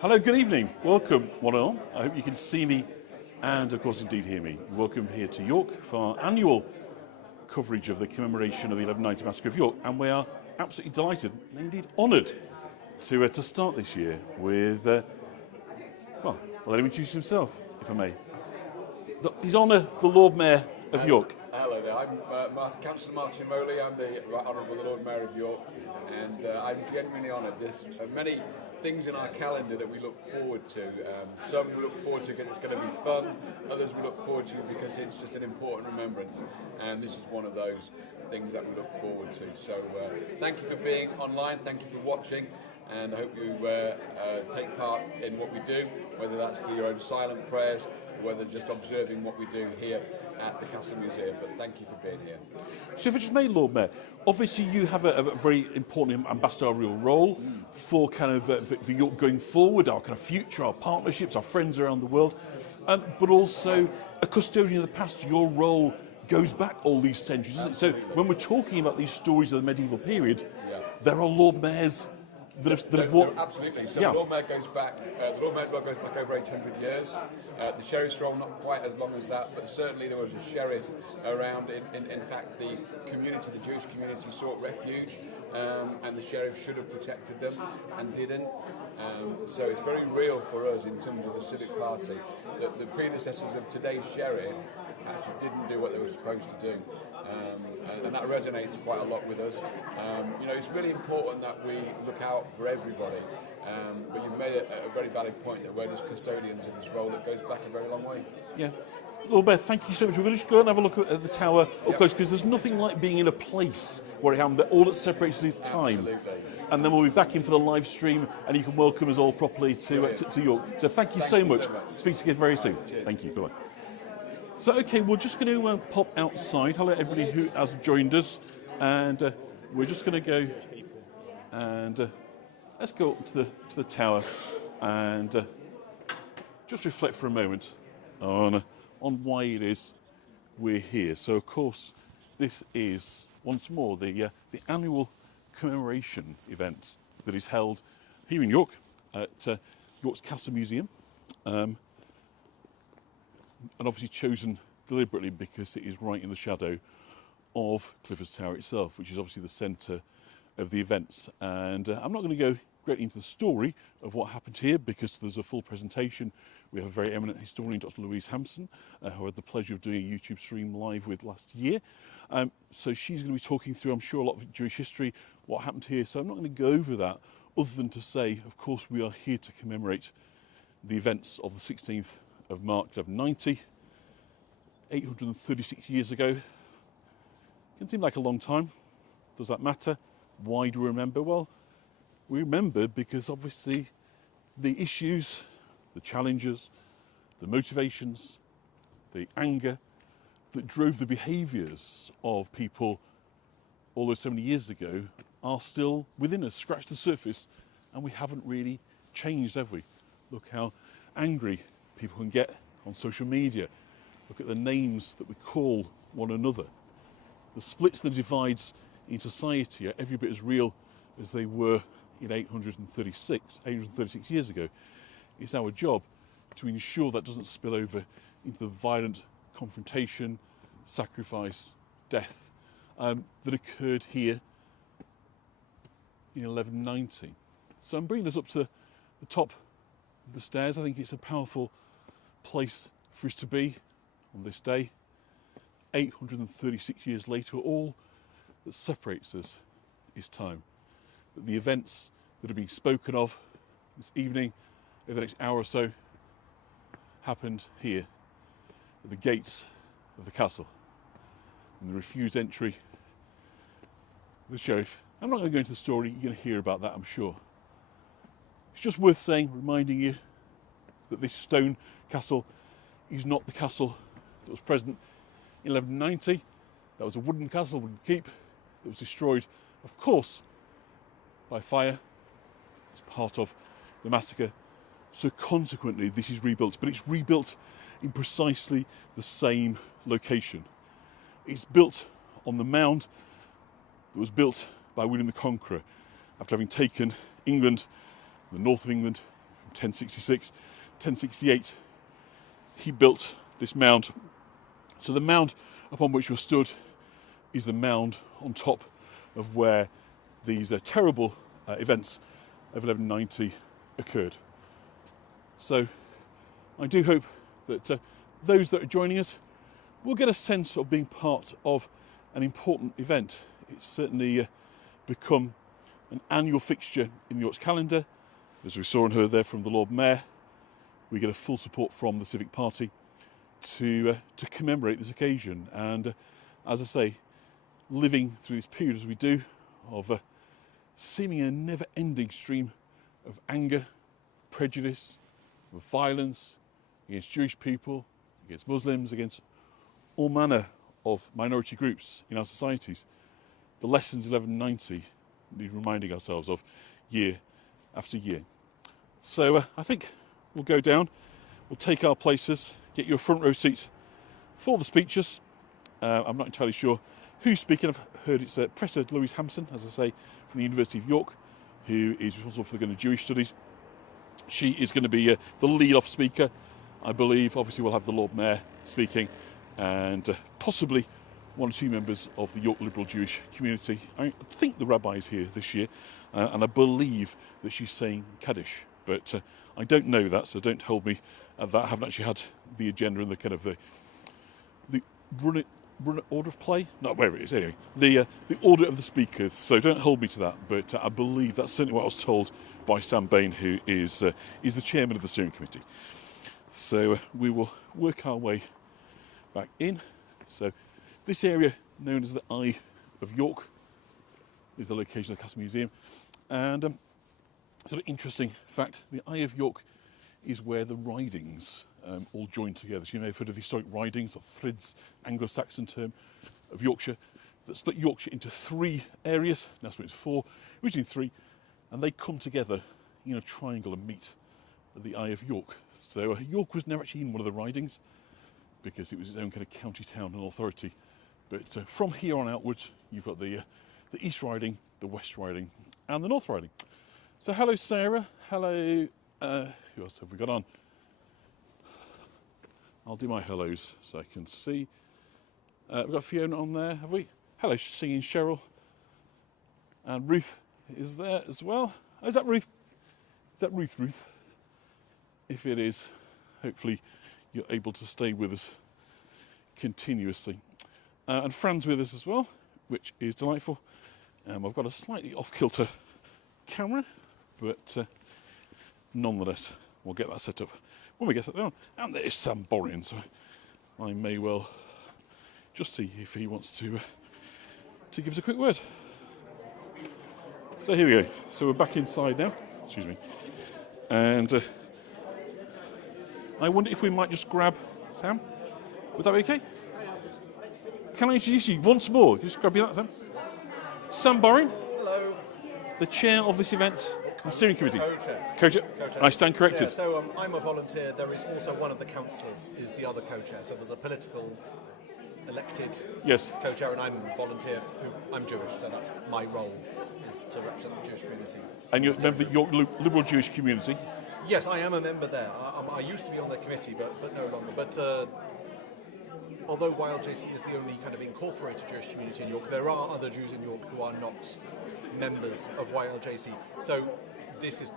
Hello, good evening. Welcome, one and all. I hope you can see me and, of course, indeed hear me. Welcome here to York for our annual coverage of the commemoration of the 1190 Massacre of York, and we are absolutely delighted, and indeed honoured, to start this year with, well, I'll let him introduce himself, if I may. His Honour, the Lord Mayor of York. Hello there, I'm Councillor Martin Rowley. I'm the Right Honourable Lord Mayor of York, and I'm genuinely honoured. There's many things in our calendar that we look forward to. Some we look forward to because it's going to be fun, others we look forward to because it's just an important remembrance, and this is one of those things that we look forward to. So thank you for being online, thank you for watching, and I hope you take part in what we do, whether that's through your own silent prayers, whether just observing what we do here at the Castle Museum. But thank you for being here. So if I just may, Lord Mayor, obviously you have a very important ambassadorial role for kind of for York going forward, our kind of future, our partnerships, our friends around the world, but also a custodian of the past. Your role goes back all these centuries, isn't it? So when we're talking about these stories of the medieval period, there are Lord Mayors that have walked. No, absolutely. So the Lord Mayor goes back. The Lord Mayor's role goes back over 800 years. The sheriff's role not quite as long as that, but certainly there was a sheriff around. In fact, the community, the Jewish community, sought refuge, and the sheriff should have protected them and didn't. So it's very real for us in terms of the civic party that the predecessors of today's sheriff actually didn't do what they were supposed to do. And that resonates quite a lot with us. You know, it's really important that we look out for everybody. But you've made a very valid point that we're just custodians in this role that goes back a very long way. Yeah. Lord Mayor, thank you so much. We're going to just go and have a look at the tower up close, because there's nothing like being in a place where it happened, that all that separates us is time. Absolutely. And then we'll be back in for the live stream, and you can welcome us all properly to York. So thank you so much. Speak to you again very soon. Cheers. Thank you. Bye-bye. So, okay, we're just going to pop outside. Hello, everybody who has joined us. And we're just going to go and let's go up to the tower and just reflect for a moment on why it is we're here. So, of course, this is, once more, the annual commemoration event that is held here in York at York's Castle Museum. And obviously chosen deliberately because it is right in the shadow of Clifford's Tower itself, which is obviously the centre of the events. And I'm not going to go greatly into the story of what happened here, because there's a full presentation. We have a very eminent historian, Dr. Louise Hampson, who I had the pleasure of doing a YouTube stream live with last year. So she's going to be talking through, I'm sure, a lot of Jewish history, what happened here. So I'm not going to go over that, other than to say, of course, we are here to commemorate the events of the 16th of March 1190, 836 years ago. Can seem like a long time. Does that matter? Why do we remember? Well, we remember because obviously the issues, the challenges, the motivations, the anger that drove the behaviours of people all those so many years ago are still within us, scratch the surface, and we haven't really changed, have we? Look how angry people can get on social media. Look at the names that we call one another. The splits, the divides in society are every bit as real as they were in 836 years ago. It's our job to ensure that doesn't spill over into the violent confrontation, sacrifice, death that occurred here in 1190. So I'm bringing us up to the top of the stairs. I think it's a powerful place for us to be on this day, 836 years later. All that separates us is time. But the events that are being spoken of this evening, over the next hour or so, happened here at the gates of the castle, and the refused entry of the sheriff. I'm not going to go into the story. You're going to hear about that, I'm sure. It's just worth saying, reminding you that this stone castle is not the castle that was present in 1190. That was a wooden castle, wooden keep, that was destroyed, of course, by fire as part of the massacre. So consequently, this is rebuilt, but it's rebuilt in precisely the same location. It's built on the mound that was built by William the Conqueror after having taken England, the north of England, 1066, 1068, he built this mound. So the mound upon which we're stood is the mound on top of where these terrible events of 1190 occurred. So I do hope that those that are joining us will get a sense of being part of an important event. It's certainly become an annual fixture in the York's calendar. As we saw and heard there from the Lord Mayor, we get a full support from the Civic Party to commemorate this occasion. And as I say, living through this period as we do of seeming a never-ending stream of anger, prejudice, of violence against Jewish people, against Muslims, against all manner of minority groups in our societies. The lessons of 1190 need reminding ourselves of year after year. So I think we'll go down, we'll take our places, get you a front row seat for the speeches. I'm not entirely sure who's speaking. I've heard it's Professor Louise Hampson, as I say, from the University of York, who is responsible for the kind of Jewish studies. She is going to be the lead-off speaker. I believe, obviously, we'll have the Lord Mayor speaking and possibly one or two members of the York Liberal Jewish community. I think the rabbi is here this year, and I believe that she's saying Kaddish, but I don't know that, so don't hold me at that. I haven't actually had the agenda and the kind of the run order of play, not where it is anyway, the order of the speakers, so don't hold me to that, but I believe that's certainly what I was told by Sam Bain, who is the chairman of the steering committee. So we will work our way back in. So this area, known as the Eye of York, is the location of the Castle Museum. And sort of interesting fact, the Eye of York is where the ridings all join together. So you may have heard of the historic ridings, or thrids, Anglo-Saxon term of Yorkshire, that split Yorkshire into three areas, now split into four, originally three, and they come together in a triangle and meet at the Eye of York. So York was never actually in one of the ridings because it was its own kind of county town and authority. But from here on outwards, you've got the East Riding, the West Riding, and the North Riding. So hello, Sarah. Hello. Who else have we got on? I'll do my hellos so I can see. We've got Fiona on there, have we? Hello, singing Cheryl. And Ruth is there as well. Oh, is that Ruth? Is that Ruth? If it is, hopefully you're able to stay with us continuously. And Fran's with us as well, which is delightful. I've got a slightly off-kilter camera, but nonetheless, we'll get that set up when we get that down. And there's Sam Borrian, so I may well just see if he wants to give us a quick word. So here we go. So we're back inside now. Excuse me. And I wonder if we might just grab Sam. Would that be okay? Can I introduce you once more? Just grab you that, Sam. Sam Borrian. Hello. The chair of this event, the steering committee. Co-chair. Co-chair. I stand corrected. Yeah, so I'm a volunteer. There is also one of the councillors is the other co-chair. So there's a political elected co-chair, and I'm a volunteer. I'm Jewish, so that's my role, is to represent the Jewish community. And you're a member of the York Liberal Jewish community? Yes, I am a member there. I used to be on the committee, but no longer. But although YLJC is the only kind of incorporated Jewish community in York, there are other Jews in York who are not members of YLJC. So this is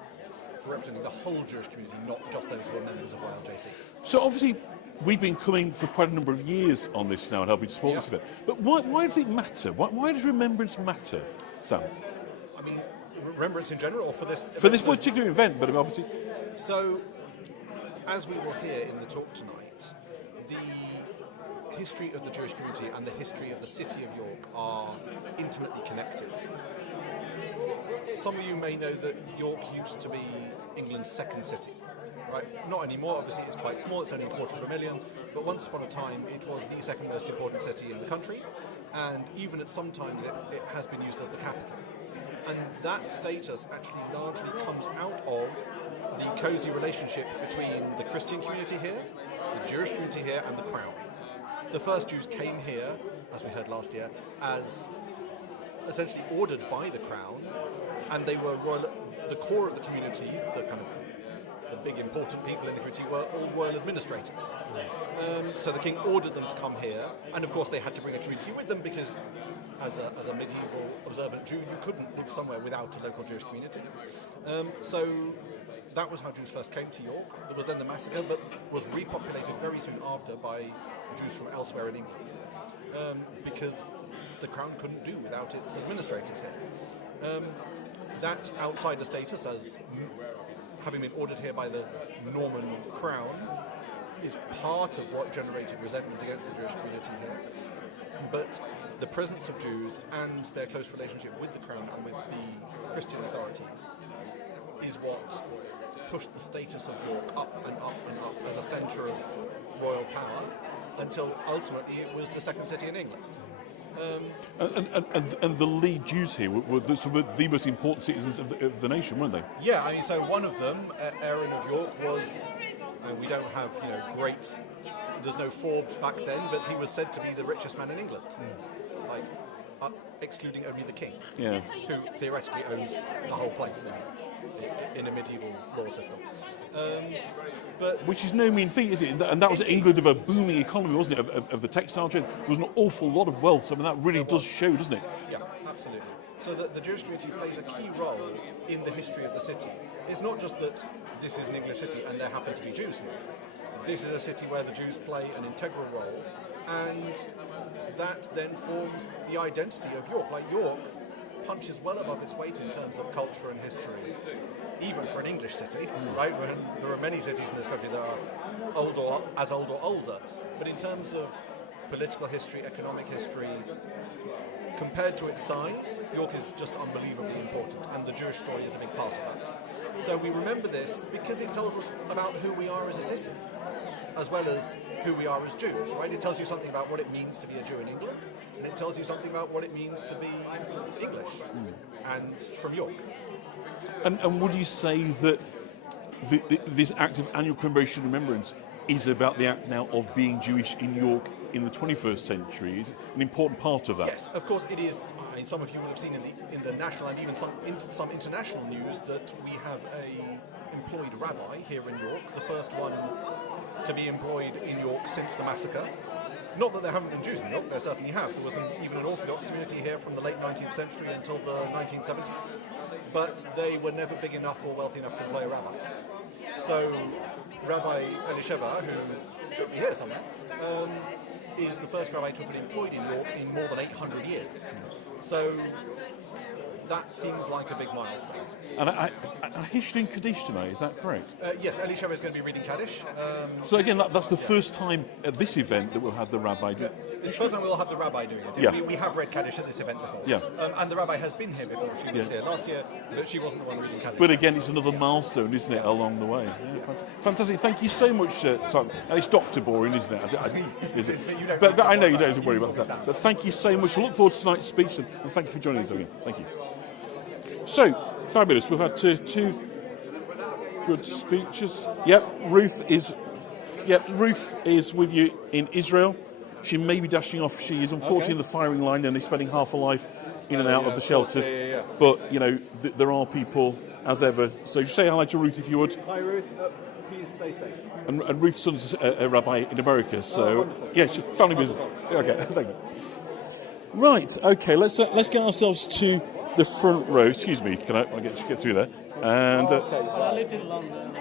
for representing the whole Jewish community, not just those who are members of YLJC. So obviously, we've been coming for quite a number of years on this now and helping to support this event. But why does it matter? Why does remembrance matter, Sam? I mean, remembrance in general, or for this event? For this particular event, but obviously... So, as we will hear in the talk tonight, the history of the Jewish community and the history of the city of York are intimately connected. Some of you may know that York used to be England's second city, right? Not anymore, obviously it's quite small, it's only 250,000, but once upon a time it was the second most important city in the country, and even at some times it has been used as the capital. And that status actually largely comes out of the cosy relationship between the Christian community here, the Jewish community here, and the Crown. The first Jews came here, as we heard last year, as essentially ordered by the Crown, and they were the core of the community, the kind of the big important people in the community were all royal administrators. So the king ordered them to come here, and of course they had to bring a community with them because as a medieval observant Jew, you couldn't live somewhere without a local Jewish community. So that was how Jews first came to York. There was then the massacre, but was repopulated very soon after by Jews from elsewhere in England, because the crown couldn't do without its administrators here. That outsider status, as having been ordered here by the Norman crown, is part of what generated resentment against the Jewish community here. But the presence of Jews and their close relationship with the crown and with the Christian authorities is what pushed the status of York up and up and up as a centre of royal power until ultimately it was the second city in England. And the lead Jews here were the most important citizens of the nation, weren't they? Yeah, I mean, so one of them, Aaron of York, was, and we don't have, great, there's no Forbes back then, but he was said to be the richest man in England, excluding only the king, Yeah. who theoretically owns the whole place in a medieval law system. Which is no mean feat, is it? And that was England of a booming economy, wasn't it, of the textile trade. There was an awful lot of wealth. I mean, that really does show, doesn't it? Yeah, absolutely. So the Jewish community plays a key role in the history of the city. It's not just that this is an English city and there happen to be Jews here. This is a city where the Jews play an integral role, and that then forms the identity of York. Like, York punches well above its weight in terms of culture and history, even for an English city, right? When there are many cities in this country that are old or older. But in terms of political history, economic history, compared to its size, York is just unbelievably important, and the Jewish story is a big part of that. So we remember this because it tells us about who we are as a city, as well as who we are as Jews, right? It tells you something about what it means to be a Jew in England, and it tells you something about what it means to be English and from York. And would you say that this act of annual commemoration and remembrance is about the act now of being Jewish in York in the 21st century? Is an important part of that? Yes, of course it is. I mean, some of you will have seen in the national and even some international news that we have a employed rabbi here in York, the first one to be employed in York since the massacre. Not that there haven't been Jews in York, there certainly have. There was even an Orthodox community here from the late 19th century until the 1970s. But they were never big enough or wealthy enough to employ a rabbi. So Rabbi Elisheva, who should be here somewhere, is the first rabbi to have been employed in York in more than 800 years. So that seems like a big milestone. And I hear she's doing Kaddish tonight, is that correct? Yes, Elisheva is going to be reading Kaddish. So again, that's the first time at this event that we'll have the rabbi do it. It's the first time we'll have the rabbi doing it. Yeah. We have read Kaddish at this event before. Yeah. And the rabbi has been here before. She was here last year, but she wasn't the one reading Kaddish. But again, it's another milestone, isn't it, along the way? Yeah, fantastic. Thank you so much, Simon. And it's Dr. Boring, isn't it? But I know you don't have to worry about that. But thank you so much. I look forward to tonight's speech, and thank you for joining us again. Thank you. So, fabulous. We've had two good speeches. Ruth is with you in Israel. She may be dashing off. She is unfortunately in the firing line and is spending half her life in and out of the shelters. But, there are people, as ever. So you say hello to Ruth if you would. Hi Ruth, please stay safe. And Ruth's son's a rabbi in America, so family business. Okay, thank you. Right, okay, let's get ourselves to the front row. Excuse me, can I get through there? And I lived in London.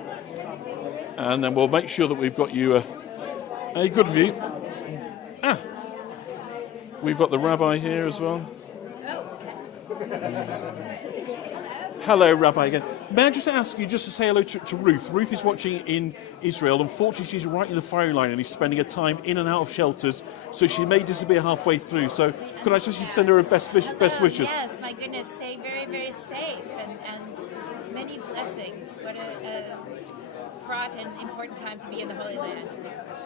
And then we'll make sure that we've got you a good view. We've got the rabbi here as well. Hello, Rabbi, again. May I just ask you just to say hello to Ruth? Ruth is watching in Israel. Unfortunately, she's right in the firing line and is spending her time in and out of shelters, so she may disappear halfway through. So could I just send her best wishes? Yes, my goodness, stay very, very safe and many blessings. What a fraught and important time to be in the Holy Land.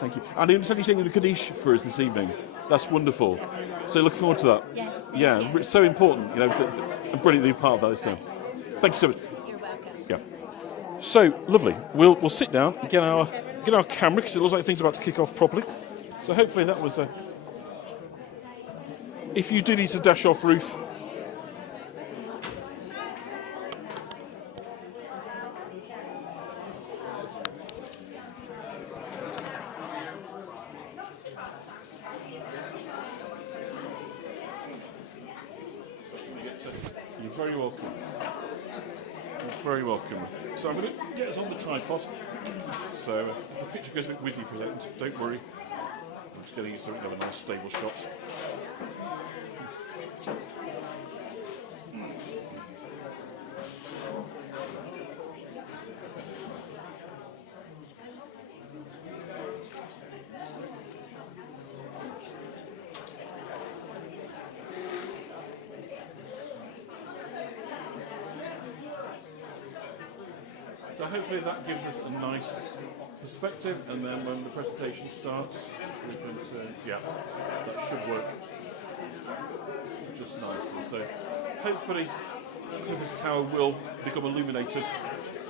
Thank you. And I understand you're saying the Kaddish for us this evening. That's wonderful. So look forward to that. Yes, thank you. It's so important, and brilliantly part of that this time. Thank you so much. You're welcome. Yeah. So lovely. We'll sit down and get our camera because it looks like things are about to kick off properly. So hopefully that was a. If you do need to dash off, Ruth. very welcome. You're very welcome. So I'm going to get us on the tripod. So if the picture goes a bit whizzy for a second, don't worry. I'm just getting it so we can have a nice stable shot. So hopefully that gives us a nice perspective, and then when the presentation starts, we can turn, yeah, that should work just nicely. So hopefully this tower will become illuminated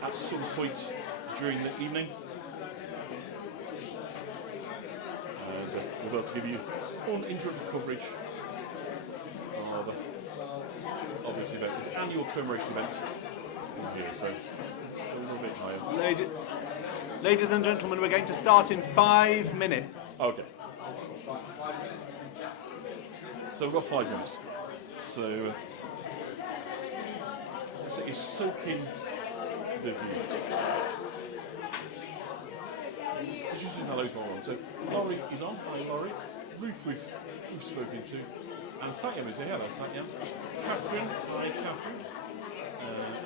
at some point during the evening. And we'll be able to give you uninterrupted coverage of this event, this annual commemoration event in here. So a little bit higher. Ladies and gentlemen, we're going to start in 5 minutes. Okay. So we've got 5 minutes. So it's soaking the view. Just using hellos while we're on. So Laurie is on. Hi Laurie. Ruth we've spoken to. And Satyam is here. Hello Satyam. Catherine. Hi Catherine.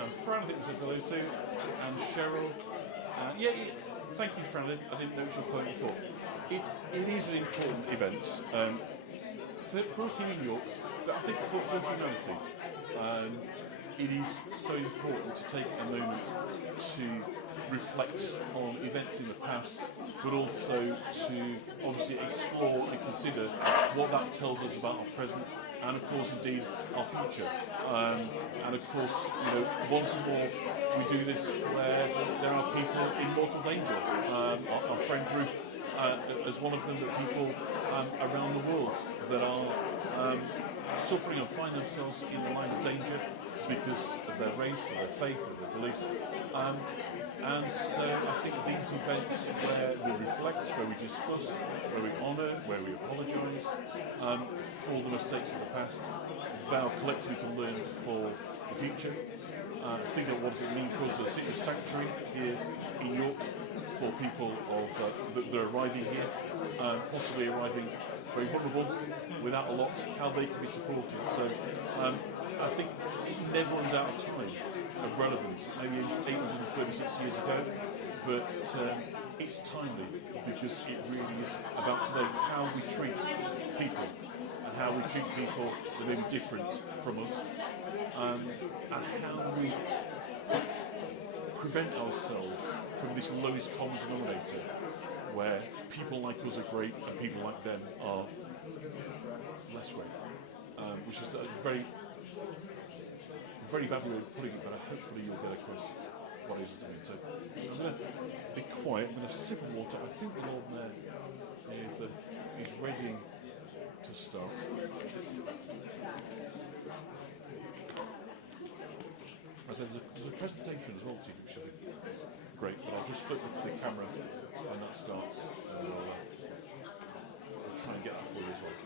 And Fran I think we said hello to. And Cheryl. Yeah, thank you Fran. I didn't know your point before. It is an important event. For us here in York, but I think for humanity, it is so important to take a moment to reflect on events in the past, but also to obviously explore and consider what that tells us about our present and of course indeed our future. And of course, you know, once more we do this where there are people in mortal danger. Our friend Ruth as one of them, that people around the world that are suffering and find themselves in the line of danger because of their race, or their faith, or their beliefs. And so I think these events where we reflect, where we discuss, where we honour, where we apologise for the mistakes of the past, vow collectively to learn for the future, think of what does it mean for us as a city of sanctuary here in York, for people that are arriving here, possibly arriving very vulnerable, without a lot, how they can be supported. So I think it never runs out of time of relevance, maybe 836 years ago, but it's timely because it really is about today. It's how we treat people and how we treat people that may be different from us, and how we prevent ourselves from this lowest common denominator where people like us are great and people like them are less great, which is a very, very bad way of putting it, but hopefully you'll get across what it is doing. So I'm going to be quiet, I'm going to sip of water. I think the Lord there is ready to start. I said there's a presentation as well, Steve, which should be great, but I'll just flip the camera when that starts, and we'll try and get that for you as well.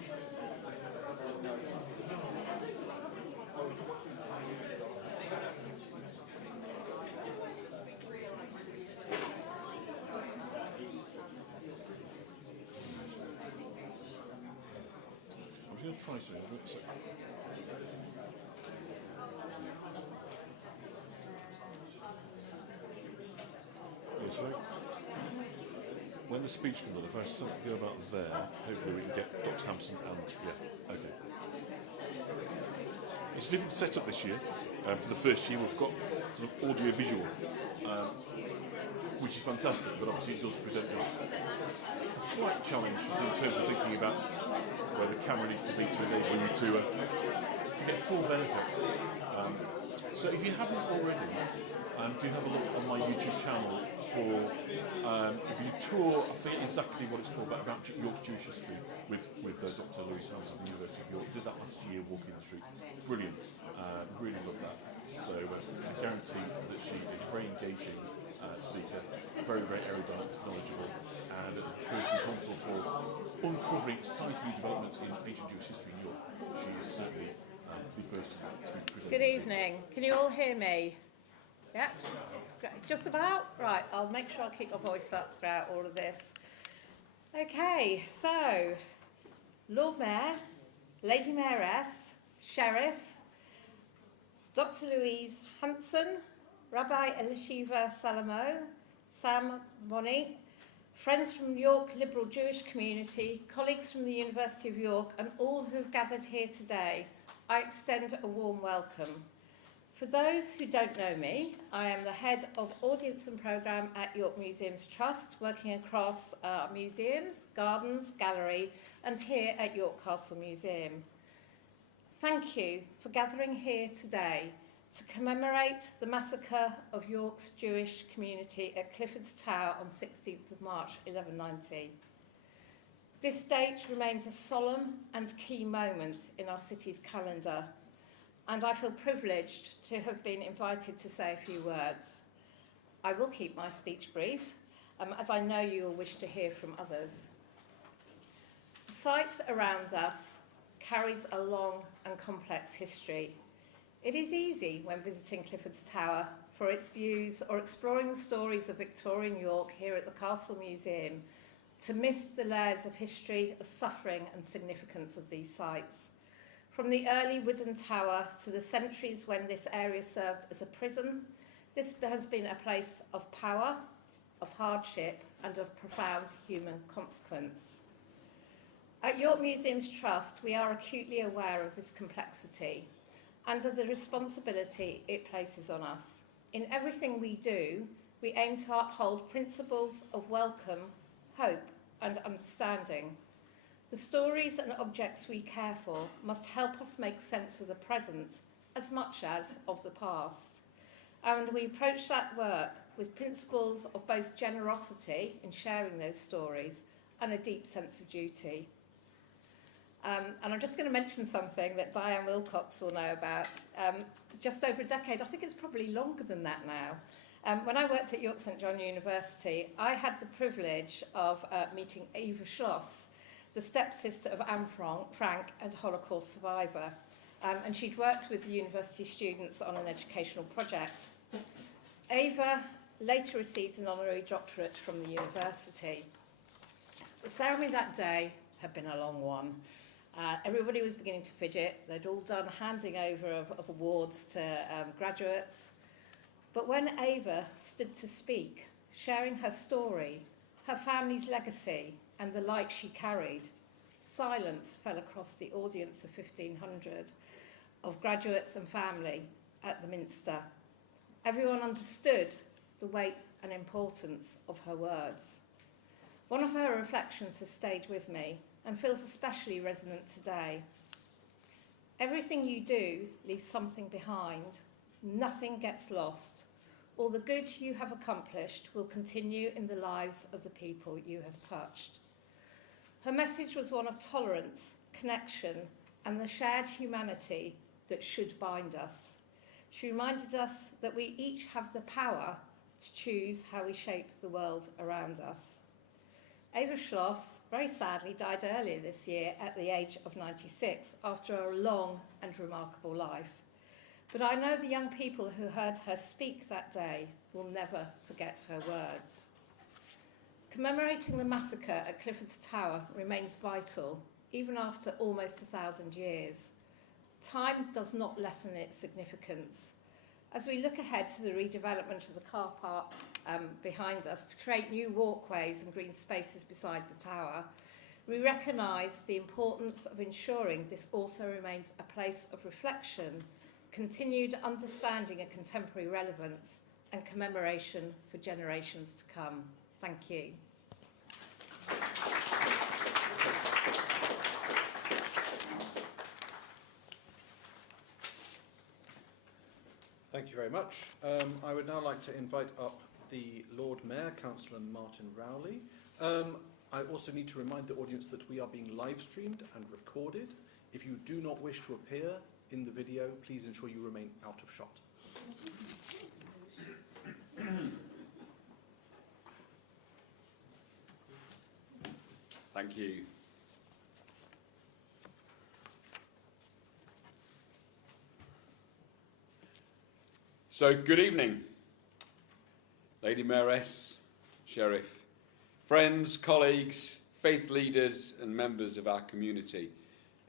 I'm just going to try something. Wait a second. So when the speech comes on, if I go about there, hopefully we can get Dr. Hampson and, yeah, okay. It's a different setup this year. For the first year we've got sort of audio-visual, which is fantastic, but obviously it does present just a slight challenge just in terms of thinking about where the camera needs to be to enable you to get full benefit. So if you haven't already, do have a look on my YouTube channel for a tour. I forget exactly what it's called, but about York's Jewish history with Dr. Louise Hampson from the University of York. Did that last year, walking the street. Brilliant. Really love that. So I guarantee that she is a very engaging speaker, very, very erudite, knowledgeable, and as a person responsible for uncovering exciting new developments in ancient Jewish history in York, she is certainly the person to be presenting. Good evening. Can you all hear me? Yeah? Just about? Right, I'll make sure I keep my voice up throughout all of this. Okay, so Lord Mayor, Lady Mayoress, Sheriff, Dr. Louise Hanson, Rabbi Elishiva Salamo, Sam Bonny, friends from York Liberal Jewish community, colleagues from the University of York, and all who have gathered here today, I extend a warm welcome. For those who don't know me, I am the head of audience and programme at York Museums Trust, working across museums, gardens, gallery, and here at York Castle Museum. Thank you for gathering here today to commemorate the massacre of York's Jewish community at Clifford's Tower on 16th of March 1190. This date remains a solemn and key moment in our city's calendar, and I feel privileged to have been invited to say a few words. I will keep my speech brief, as I know you will wish to hear from others. The site around us carries a long and complex history. It is easy when visiting Clifford's Tower for its views or exploring the stories of Victorian York here at the Castle Museum to miss the layers of history, of suffering and significance of these sites. From the early wooden tower to the centuries when this area served as a prison, this has been a place of power, of hardship and of profound human consequence. At York Museums Trust, we are acutely aware of this complexity and of the responsibility it places on us. In everything we do, we aim to uphold principles of welcome, hope and understanding. The stories and objects we care for must help us make sense of the present as much as of the past. And we approach that work with principles of both generosity in sharing those stories and a deep sense of duty. And I'm just going to mention something that Diane Wilcox will know about. Just over a decade, I think it's probably longer than that now, when I worked at York St John University, I had the privilege of meeting Eva Schloss, the stepsister of Anne Frank and Holocaust survivor. And she'd worked with the university students on an educational project. Eva later received an honorary doctorate from the university. The ceremony that day had been a long one. Everybody was beginning to fidget. They'd all done handing over of awards to graduates. But when Eva stood to speak, sharing her story, her family's legacy, and the light she carried, silence fell across the audience of 1,500 of graduates and family at the Minster. Everyone understood the weight and importance of her words. One of her reflections has stayed with me and feels especially resonant today. Everything you do leaves something behind. Nothing gets lost. All the good you have accomplished will continue in the lives of the people you have touched. Her message was one of tolerance, connection, and the shared humanity that should bind us. She reminded us that we each have the power to choose how we shape the world around us. Eva Schloss, very sadly, died earlier this year at the age of 96 after a long and remarkable life. But I know the young people who heard her speak that day will never forget her words. Commemorating the massacre at Clifford's Tower remains vital, even after almost 1,000 years. Time does not lessen its significance. As we look ahead to the redevelopment of the car park behind us to create new walkways and green spaces beside the tower, we recognise the importance of ensuring this also remains a place of reflection, continued understanding of contemporary relevance and commemoration for generations to come. Thank you. Thank you very much. I would now like to invite up the Lord Mayor, Councillor Martin Rowley. I also need to remind the audience that we are being live streamed and recorded. If you do not wish to appear in the video, please ensure you remain out of shot. Thank you. So, good evening, Lady Mayoress, Sheriff, friends, colleagues, faith leaders and members of our community,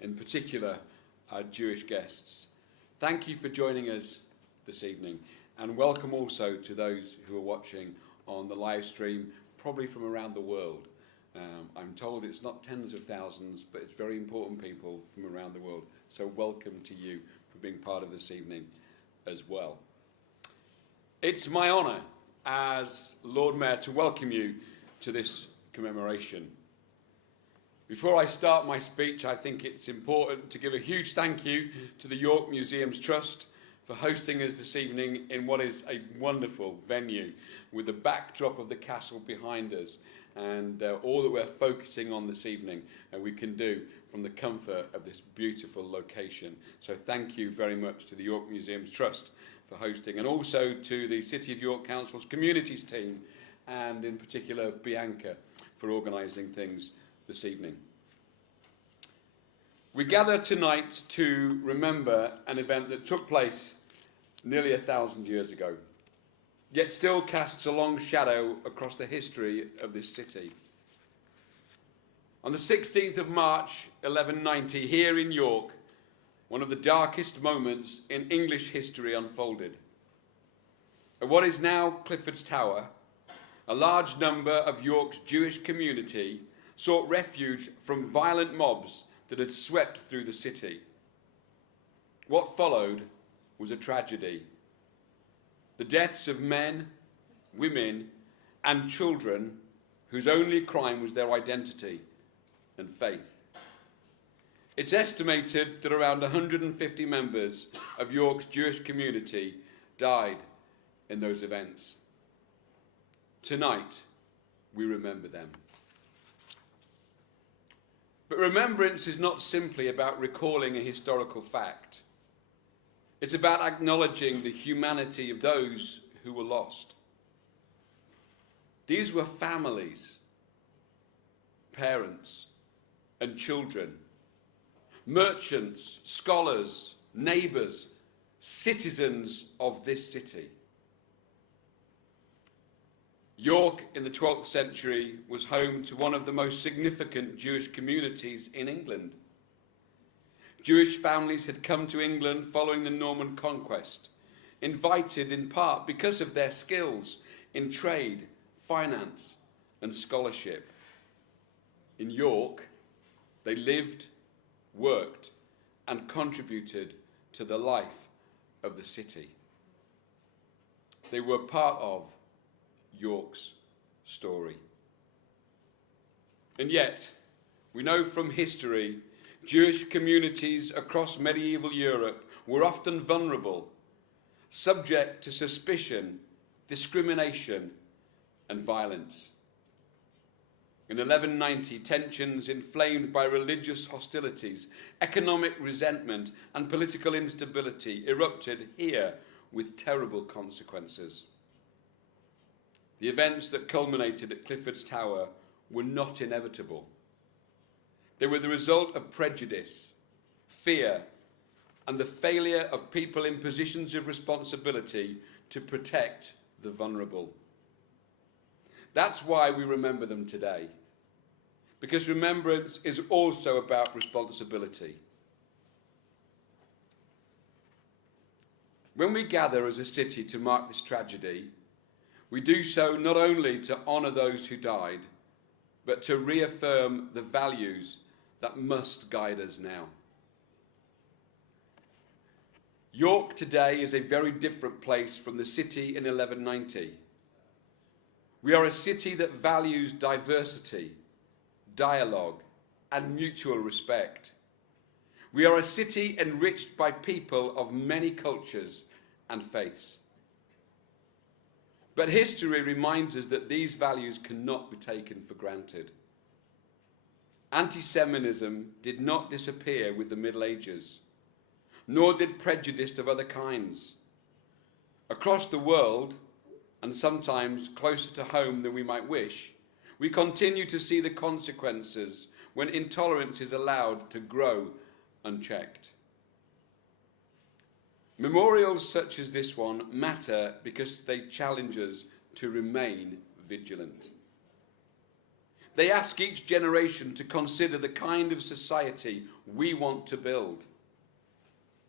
in particular our Jewish guests. Thank you for joining us this evening, and welcome also to those who are watching on the live stream, probably from around the world. I'm told it's not tens of thousands, but it's very important people from around the world. So welcome to you for being part of this evening as well. It's my honour as Lord Mayor to welcome you to this commemoration. Before I start my speech, I think it's important to give a huge thank you to the York Museums Trust for hosting us this evening in what is a wonderful venue with the backdrop of the castle behind us, and all that we're focusing on this evening and we can do from the comfort of this beautiful location. So thank you very much to the York Museums Trust for hosting, and also to the City of York Council's Communities team, and in particular Bianca for organising things this evening. We gather tonight to remember an event that took place nearly 1,000 years ago, yet still casts a long shadow across the history of this city. On the 16th of March 1190, here in York, one of the darkest moments in English history unfolded. At what is now Clifford's Tower, a large number of York's Jewish community sought refuge from violent mobs that had swept through the city. What followed was a tragedy. The deaths of men, women, and children whose only crime was their identity and faith. It's estimated that around 150 members of York's Jewish community died in those events. Tonight, we remember them. But remembrance is not simply about recalling a historical fact. It's about acknowledging the humanity of those who were lost. These were families, parents, and children, merchants, scholars, neighbours, citizens of this city. York in the 12th century was home to one of the most significant Jewish communities in England. Jewish families had come to England following the Norman conquest, invited in part because of their skills in trade, finance, and scholarship. In York, they lived, worked, and contributed to the life of the city. They were part of York's story. And yet, we know from history, Jewish communities across medieval Europe were often vulnerable, subject to suspicion, discrimination, and violence. In 1190, tensions inflamed by religious hostilities, economic resentment, and political instability erupted here with terrible consequences. The events that culminated at Clifford's Tower were not inevitable. They were the result of prejudice, fear, and the failure of people in positions of responsibility to protect the vulnerable. That's why we remember them today, because remembrance is also about responsibility. When we gather as a city to mark this tragedy, we do so not only to honour those who died, but to reaffirm the values that must guide us now. York today is a very different place from the city in 1190. We are a city that values diversity, dialogue, and mutual respect. We are a city enriched by people of many cultures and faiths. But history reminds us that these values cannot be taken for granted. Anti-Semitism did not disappear with the Middle Ages, nor did prejudice of other kinds. Across the world, and sometimes closer to home than we might wish, we continue to see the consequences when intolerance is allowed to grow unchecked. Memorials such as this one matter because they challenge us to remain vigilant. They ask each generation to consider the kind of society we want to build.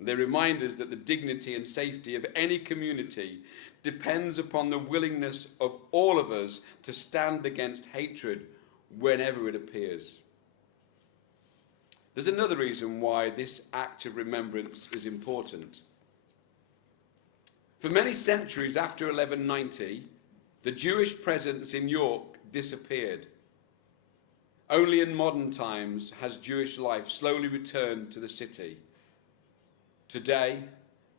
They remind us that the dignity and safety of any community depends upon the willingness of all of us to stand against hatred whenever it appears. There's another reason why this act of remembrance is important. For many centuries after 1190, the Jewish presence in York disappeared. Only in modern times has Jewish life slowly returned to the city. Today,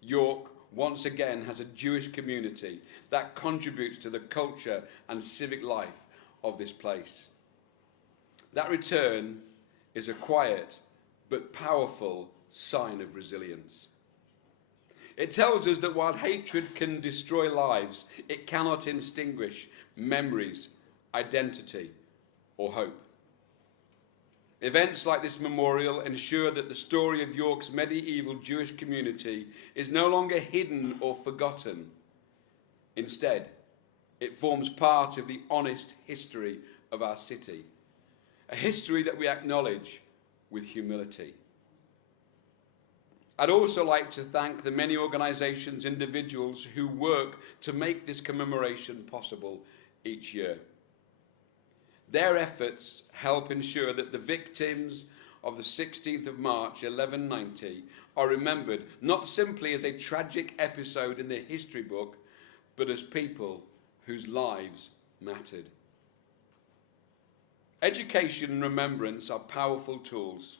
York once again has a Jewish community that contributes to the culture and civic life of this place. That return is a quiet but powerful sign of resilience. It tells us that while hatred can destroy lives, it cannot extinguish memories, identity, or hope. Events like this memorial ensure that the story of York's medieval Jewish community is no longer hidden or forgotten. Instead, it forms part of the honest history of our city, a history that we acknowledge with humility. I'd also like to thank the many organisations, individuals who work to make this commemoration possible each year. Their efforts help ensure that the victims of the 16th of March 1190 are remembered not simply as a tragic episode in the history book, but as people whose lives mattered. Education and remembrance are powerful tools.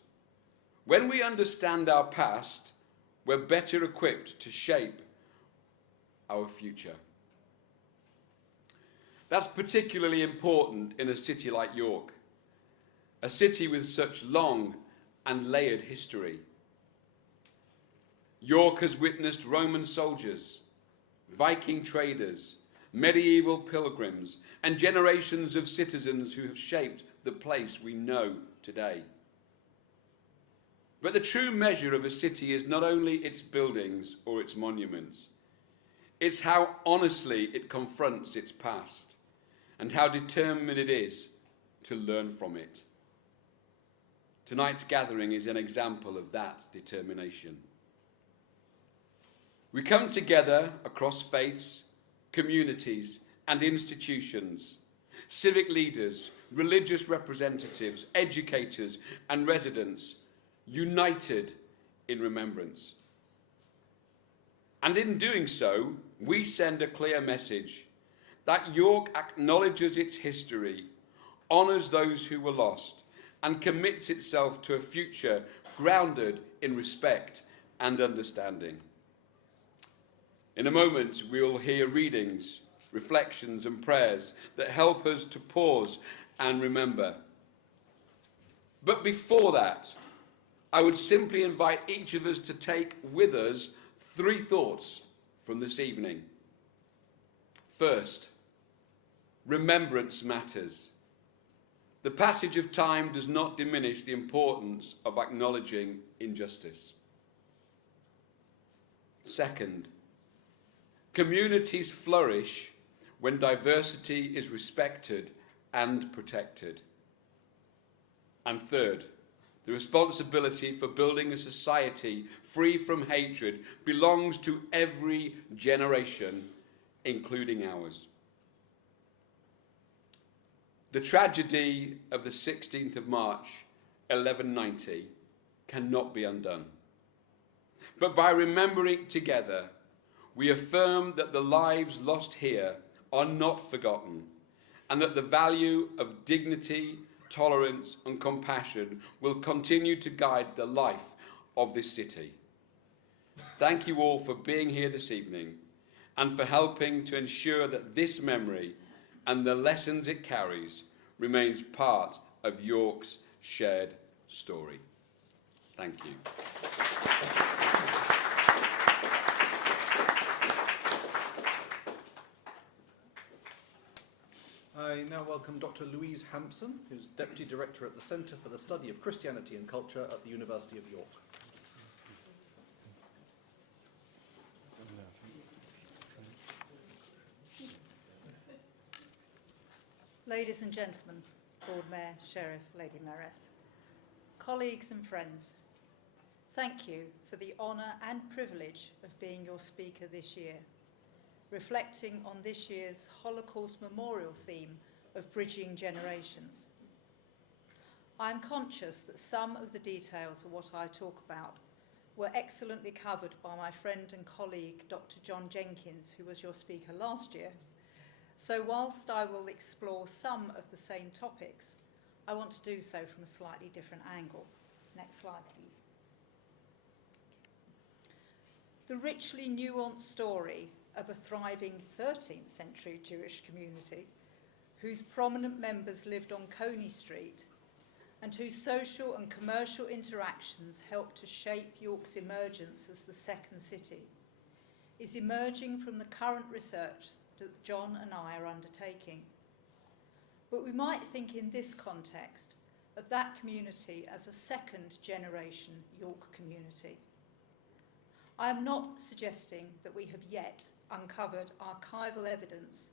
When we understand our past, we're better equipped to shape our future. That's particularly important in a city like York, a city with such long and layered history. York has witnessed Roman soldiers, Viking traders, medieval pilgrims, and generations of citizens who have shaped the place we know today. But the true measure of a city is not only its buildings or its monuments, it's how honestly it confronts its past and how determined it is to learn from it. Tonight's gathering is an example of that determination. We come together across faiths, communities, and institutions, civic leaders, religious representatives, educators, and residents, united in remembrance. And in doing so, we send a clear message that York acknowledges its history, honours those who were lost, and commits itself to a future grounded in respect and understanding. In a moment, we will hear readings, reflections, and prayers that help us to pause and remember. But before that, I would simply invite each of us to take with us 3 thoughts from this evening. First, remembrance matters. The passage of time does not diminish the importance of acknowledging injustice. Second, communities flourish when diversity is respected and protected. And third, the responsibility for building a society free from hatred belongs to every generation, including ours. The tragedy of the 16th of March, 1190, cannot be undone. But by remembering together, we affirm that the lives lost here are not forgotten, and that the value of dignity, tolerance, and compassion will continue to guide the life of this city. Thank you all for being here this evening and for helping to ensure that this memory and the lessons it carries remains part of York's shared story. Thank you. I now welcome Dr. Louise Hampson, who's Deputy Director at the Centre for the Study of Christianity and Culture at the University of York. Ladies and gentlemen, Lord Mayor, Sheriff, Lady Mayoress, colleagues and friends, thank you for the honour and privilege of being your speaker this year, reflecting on this year's Holocaust Memorial theme of bridging generations. I am conscious that some of the details of what I talk about were excellently covered by my friend and colleague, Dr. John Jenkins, who was your speaker last year. So whilst I will explore some of the same topics, I want to do so from a slightly different angle. Next slide, please. The richly nuanced story of a thriving 13th century Jewish community whose prominent members lived on Coney Street and whose social and commercial interactions helped to shape York's emergence as the second city, is emerging from the current research that John and I are undertaking. But we might think in this context of that community as a second generation York community. I am not suggesting that we have yet uncovered archival evidence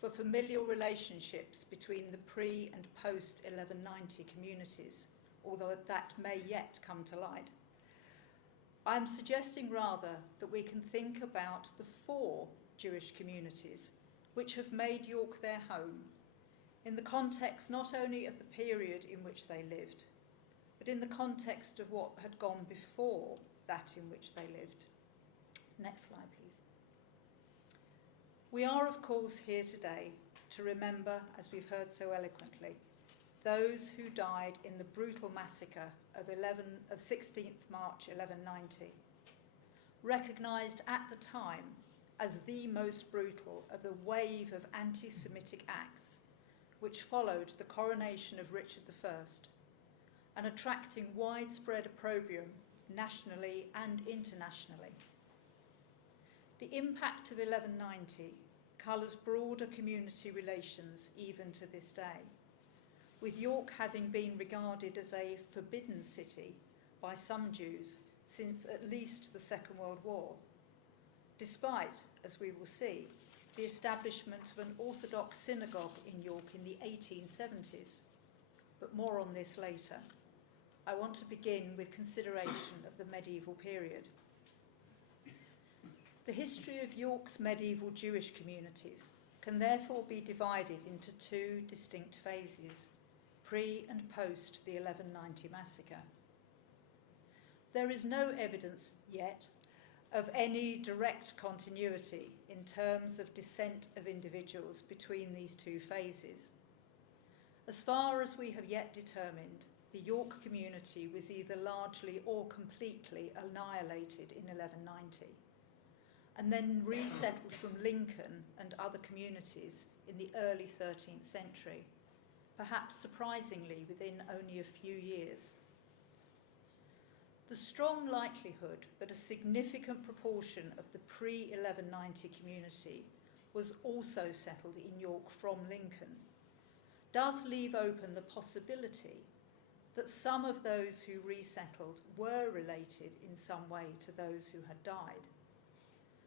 for familial relationships between the pre- and post-1190 communities, although that may yet come to light. I am suggesting rather that we can think about the 4 Jewish communities which have made York their home, in the context not only of the period in which they lived, but in the context of what had gone before that in which they lived. Next slide, please. We are, of course, here today to remember, as we've heard so eloquently, those who died in the brutal massacre of 16th March 1190, recognised at the time as the most brutal of the wave of anti-Semitic acts which followed the coronation of Richard I, and attracting widespread opprobrium nationally and internationally. The impact of 1190 colours broader community relations even to this day, with York having been regarded as a forbidden city by some Jews since at least the Second World War, despite, as we will see, the establishment of an Orthodox synagogue in York in the 1870s. But more on this later. I want to begin with consideration of the medieval period. The history of York's medieval Jewish communities can therefore be divided into 2 distinct phases, pre and post the 1190 massacre. There is no evidence yet of any direct continuity in terms of descent of individuals between these 2 phases. As far as we have yet determined, the York community was either largely or completely annihilated in 1190, and then resettled from Lincoln and other communities in the early 13th century, perhaps surprisingly within only a few years. The strong likelihood that a significant proportion of the pre-1190 community was also settled in York from Lincoln does leave open the possibility that some of those who resettled were related in some way to those who had died.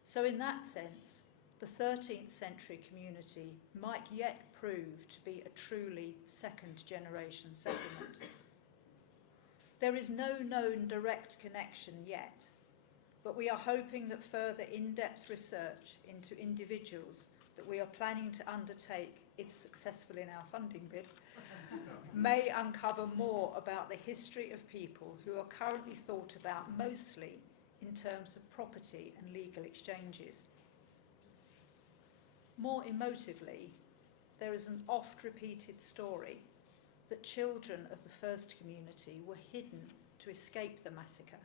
So in that sense, the 13th century community might yet prove to be a truly second generation settlement. There is no known direct connection yet, but we are hoping that further in-depth research into individuals that we are planning to undertake, if successful in our funding bid, may uncover more about the history of people who are currently thought about mostly in terms of property and legal exchanges. More emotively, there is an oft-repeated story that children of the first community were hidden to escape the massacre,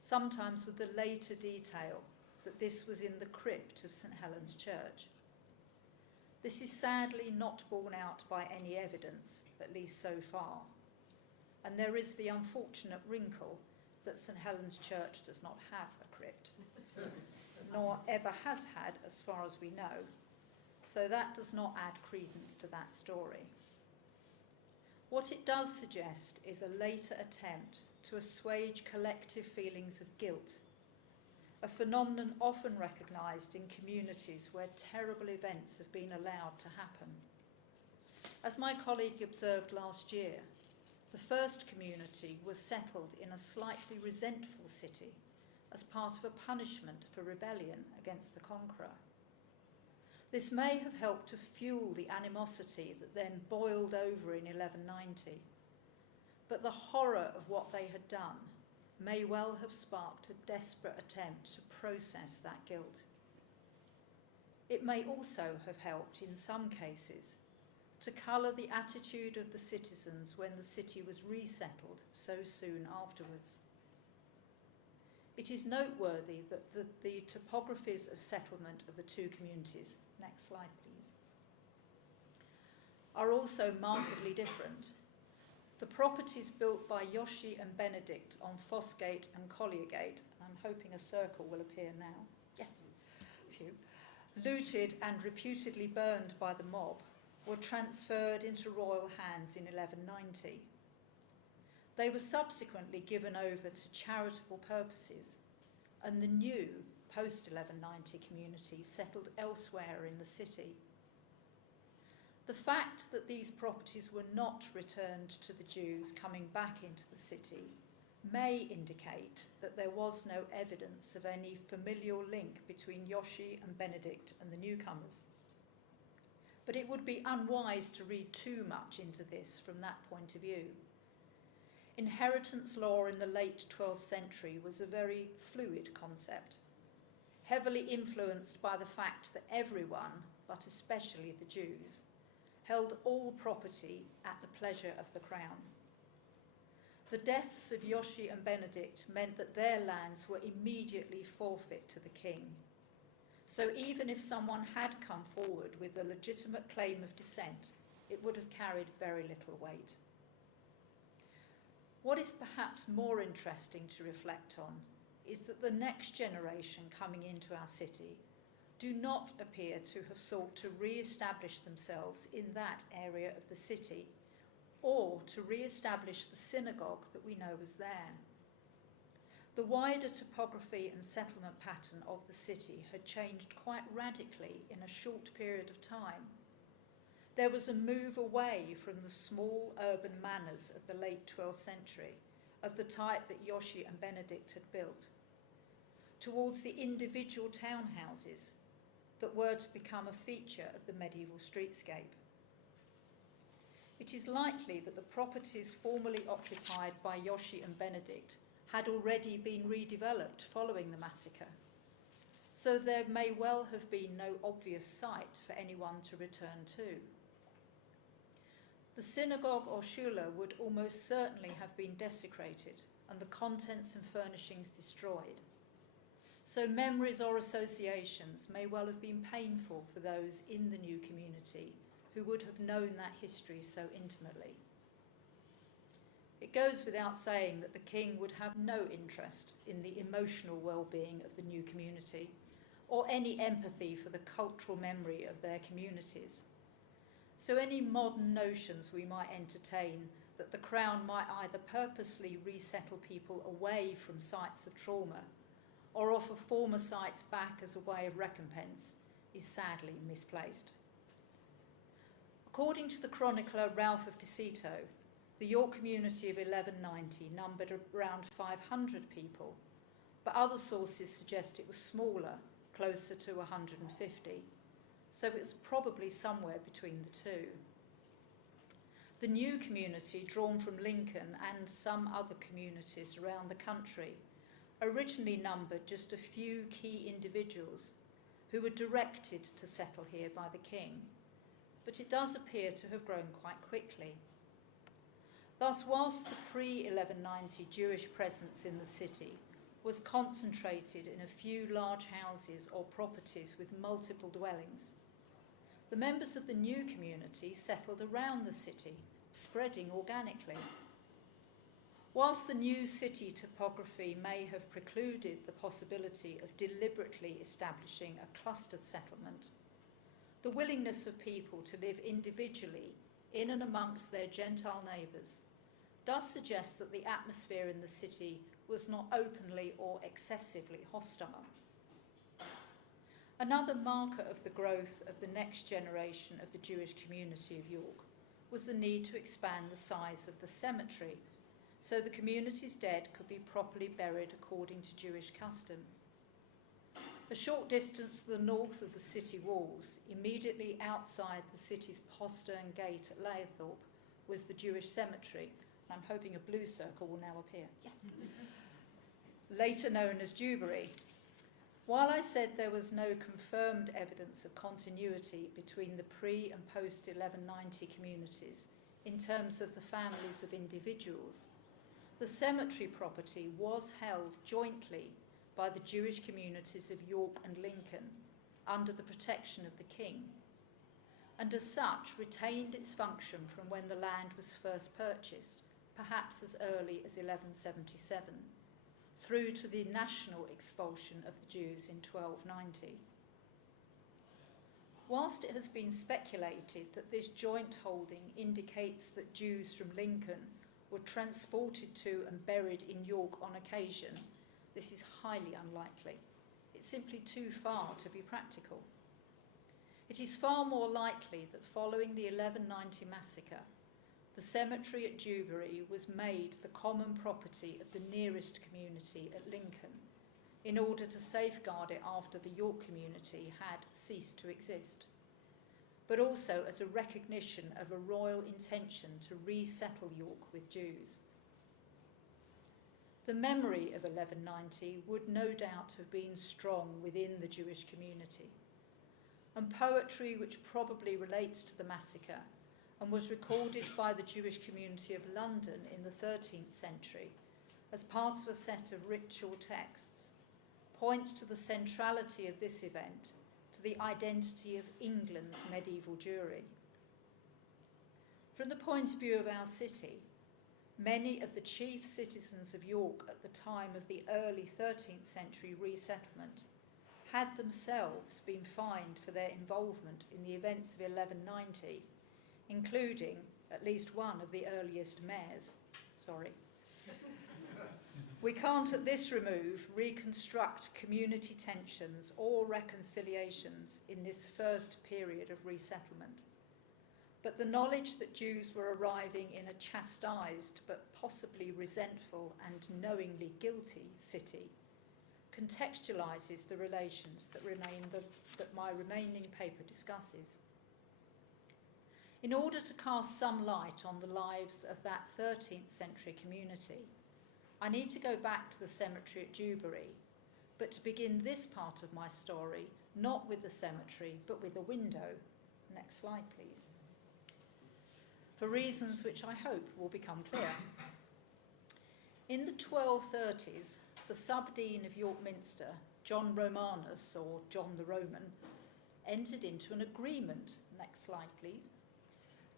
sometimes with the later detail that this was in the crypt of St Helen's Church. This is sadly not borne out by any evidence, at least so far, and there is the unfortunate wrinkle that St Helen's Church does not have a crypt, nor ever has had as far as we know, so that does not add credence to that story. What it does suggest is a later attempt to assuage collective feelings of guilt, a phenomenon often recognised in communities where terrible events have been allowed to happen. As my colleague observed last year, the first community was settled in a slightly resentful city as part of a punishment for rebellion against the conqueror. This may have helped to fuel the animosity that then boiled over in 1190, but the horror of what they had done may well have sparked a desperate attempt to process that guilt. It may also have helped, in some cases, to colour the attitude of the citizens when the city was resettled so soon afterwards. It is noteworthy that the topographies of settlement of the two communities, next slide please, are also markedly different. The properties built by Yoshi and Benedict on Fossgate and Colliergate, and I'm hoping a circle will appear now, yes, phew, looted and reputedly burned by the mob, were transferred into royal hands in 1190. They were subsequently given over to charitable purposes, and the new post-1190 community settled elsewhere in the city. The fact that these properties were not returned to the Jews coming back into the city may indicate that there was no evidence of any familial link between Yoshi and Benedict and the newcomers. But it would be unwise to read too much into this from that point of view. Inheritance law in the late 12th century was a very fluid concept, heavily influenced by the fact that everyone, but especially the Jews, held all property at the pleasure of the crown. The deaths of Yoshi and Benedict meant that their lands were immediately forfeit to the king. So even if someone had come forward with a legitimate claim of descent, it would have carried very little weight. What is perhaps more interesting to reflect on is that the next generation coming into our city do not appear to have sought to re-establish themselves in that area of the city, or to re-establish the synagogue that we know was there. The wider topography and settlement pattern of the city had changed quite radically in a short period of time. There was a move away from the small urban manors of the late 12th century, of the type that Yoshi and Benedict had built, towards the individual townhouses that were to become a feature of the medieval streetscape. It is likely that the properties formerly occupied by Yoshi and Benedict had already been redeveloped following the massacre, so there may well have been no obvious site for anyone to return to. The synagogue or shula would almost certainly have been desecrated and the contents and furnishings destroyed. So memories or associations may well have been painful for those in the new community who would have known that history so intimately. It goes without saying that the king would have no interest in the emotional well-being of the new community or any empathy for the cultural memory of their communities. So any modern notions we might entertain that the Crown might either purposely resettle people away from sites of trauma or offer former sites back as a way of recompense is sadly misplaced. According to the chronicler Ralph of Deceto, the York community of 1190 numbered around 500 people, but other sources suggest it was smaller, closer to 150, so it was probably somewhere between the two. The new community, drawn from Lincoln and some other communities around the country, originally numbered just a few key individuals who were directed to settle here by the king, but it does appear to have grown quite quickly. Thus, whilst the pre-1190 Jewish presence in the city was concentrated in a few large houses or properties with multiple dwellings, the members of the new community settled around the city, spreading organically. Whilst the new city topography may have precluded the possibility of deliberately establishing a clustered settlement, the willingness of people to live individually in and amongst their Gentile neighbours does suggest that the atmosphere in the city was not openly or excessively hostile. Another marker of the growth of the next generation of the Jewish community of York was the need to expand the size of the cemetery so the community's dead could be properly buried according to Jewish custom. A short distance to the north of the city walls, immediately outside the city's postern gate at Layerthorpe, was the Jewish cemetery. And I'm hoping a blue circle will now appear. Yes. Later known as Dewberry. While I said there was no confirmed evidence of continuity between the pre- and post-1190 communities in terms of the families of individuals, the cemetery property was held jointly by the Jewish communities of York and Lincoln under the protection of the king, and as such retained its function from when the land was first purchased, perhaps as early as 1177, through to the national expulsion of the Jews in 1290. Whilst it has been speculated that this joint holding indicates that Jews from Lincoln were transported to and buried in York on occasion, this is highly unlikely. It's simply too far to be practical. It is far more likely that following the 1190 massacre, the cemetery at Dewberry was made the common property of the nearest community at Lincoln in order to safeguard it after the York community had ceased to exist, but also as a recognition of a royal intention to resettle York with Jews. The memory of 1190 would no doubt have been strong within the Jewish community, and poetry which probably relates to the massacre and was recorded by the Jewish community of London in the 13th century as part of a set of ritual texts, points to the centrality of this event to the identity of England's medieval Jewry. From the point of view of our city, many of the chief citizens of York at the time of the early 13th century resettlement had themselves been fined for their involvement in the events of 1190, including at least one of the earliest mayors. Sorry. We can't at this remove reconstruct community tensions or reconciliations in this first period of resettlement. But the knowledge that Jews were arriving in a chastised but possibly resentful and knowingly guilty city contextualises the relations that my remaining paper discusses. In order to cast some light on the lives of that 13th century community, I need to go back to the cemetery at Dewberry, but to begin this part of my story, not with the cemetery, but with a window. Next slide, please. For reasons which I hope will become clear. In the 1230s, the sub-dean of York Minster, John Romanus, or John the Roman, entered into an agreement, next slide please,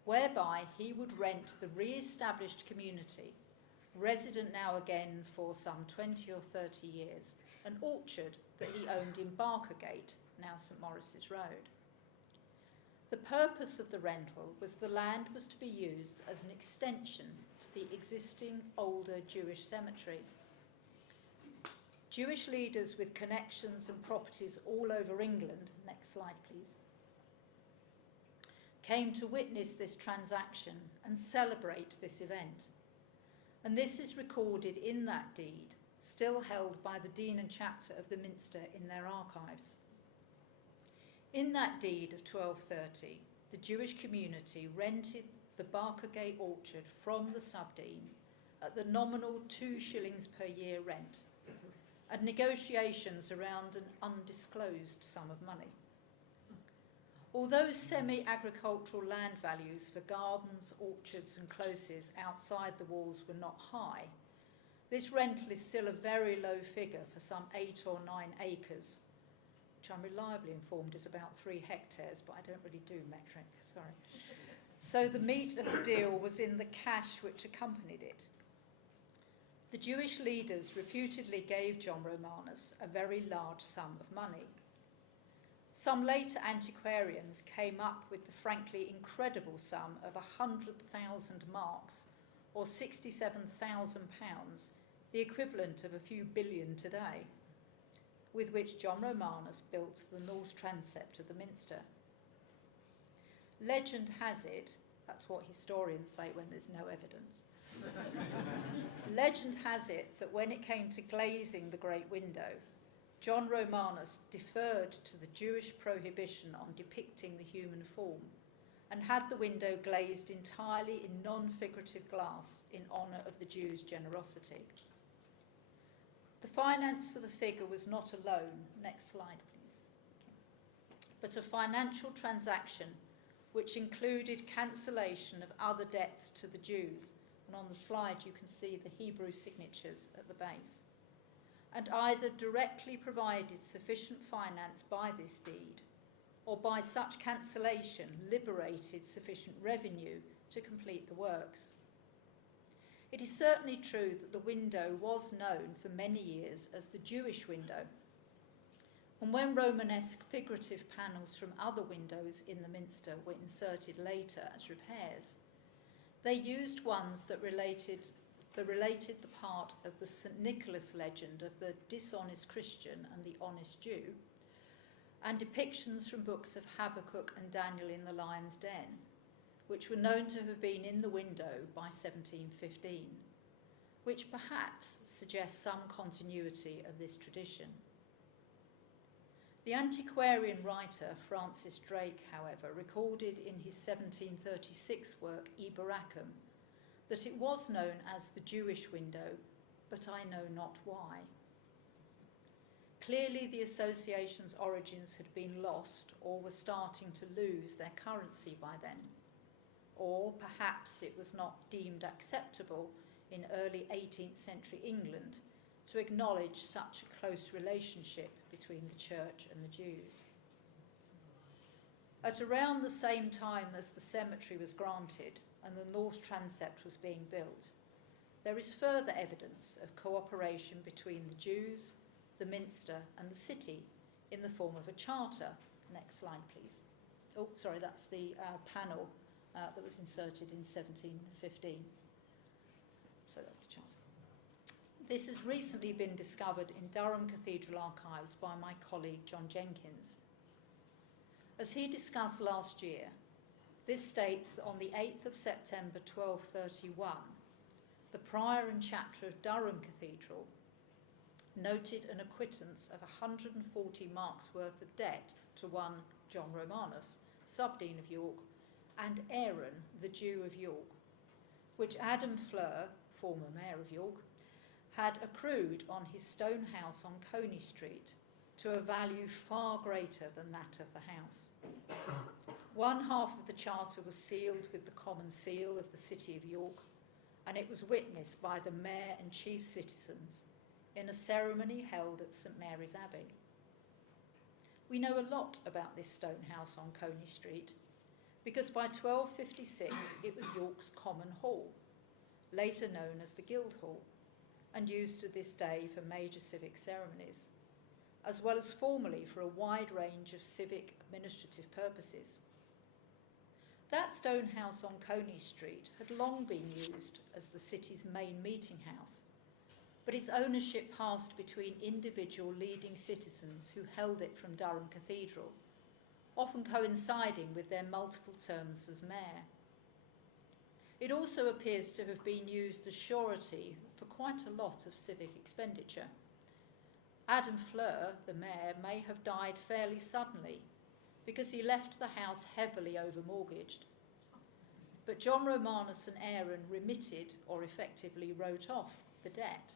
whereby he would rent the re-established community, resident now again for some 20 or 30 years, an orchard that he owned in Barkergate, now St Maurice's Road. The purpose of the rental was the land was to be used as an extension to the existing older Jewish cemetery. Jewish leaders with connections and properties all over England, next slide please, came to witness this transaction and celebrate this event. And this is recorded in that deed, still held by the Dean and Chapter of the Minster in their archives. In that deed of 1230, the Jewish community rented the Barkergate orchard from the sub-dean at the nominal 2 shillings per year rent, and negotiations around an undisclosed sum of money. Although semi-agricultural land values for gardens, orchards and closes outside the walls were not high, this rental is still a very low figure for some 8 or 9 acres, which I'm reliably informed is about 3 hectares, but I don't really do metric, sorry. So the meat of the deal was in the cash which accompanied it. The Jewish leaders reputedly gave John Romanus a very large sum of money. Some later antiquarians came up with the frankly incredible sum of 100,000 marks, or £67,000, the equivalent of a few billion today, with which John Romanus built the north transept of the Minster. Legend has it, That's what historians say when there's no evidence. Legend has it that when it came to glazing the Great Window, John Romanus deferred to the Jewish prohibition on depicting the human form and had the window glazed entirely in non-figurative glass in honour of the Jews' generosity. The finance for the figure was not a loan, next slide please, but a financial transaction which included cancellation of other debts to the Jews, and on the slide you can see the Hebrew signatures at the base, and either directly provided sufficient finance by this deed, or by such cancellation liberated sufficient revenue to complete the works. It is certainly true that the window was known for many years as the Jewish window, and when Romanesque figurative panels from other windows in the minster were inserted later as repairs, they used ones that related the part of the St. Nicholas legend of the dishonest Christian and the honest Jew, and depictions from books of Habakkuk and Daniel in the Lion's Den, which were known to have been in the window by 1715, which perhaps suggests some continuity of this tradition. The antiquarian writer Francis Drake, however, recorded in his 1736 work Iberacum that it was known as the Jewish window, but I know not why. Clearly the association's origins had been lost or were starting to lose their currency by then, or perhaps it was not deemed acceptable in early 18th century England to acknowledge such a close relationship between the church and the Jews. At around the same time as the cemetery was granted and the north transept was being built, there is further evidence of cooperation between the Jews, the minster and the city in the form of a charter. Next slide please. Oh, sorry, that's the panel that was inserted in 1715. So that's the charter. This has recently been discovered in Durham Cathedral archives by my colleague John Jenkins. As he discussed last year, this states that on the 8th of September 1231, the prior and chapter of Durham Cathedral noted an acquittance of 140 marks worth of debt to one John Romanus, subdean of York, and Aaron, the Jew of York, which Adam Fleur, former mayor of York, had accrued on his stone house on Coney Street to a value far greater than that of the house. One half of the charter was sealed with the common seal of the city of York, and it was witnessed by the mayor and chief citizens in a ceremony held at St Mary's Abbey. We know a lot about this stone house on Coney Street because by 1256 it was York's common hall, later known as the Guildhall, and used to this day for major civic ceremonies, as well as formerly for a wide range of civic administrative purposes. That stone house on Coney Street had long been used as the city's main meeting house, but its ownership passed between individual leading citizens who held it from Durham Cathedral, often coinciding with their multiple terms as mayor. It also appears to have been used as surety for quite a lot of civic expenditure. Adam Fleur, the mayor, may have died fairly suddenly because he left the house heavily over-mortgaged. But John Romanus and Aaron remitted, or effectively wrote off, the debt,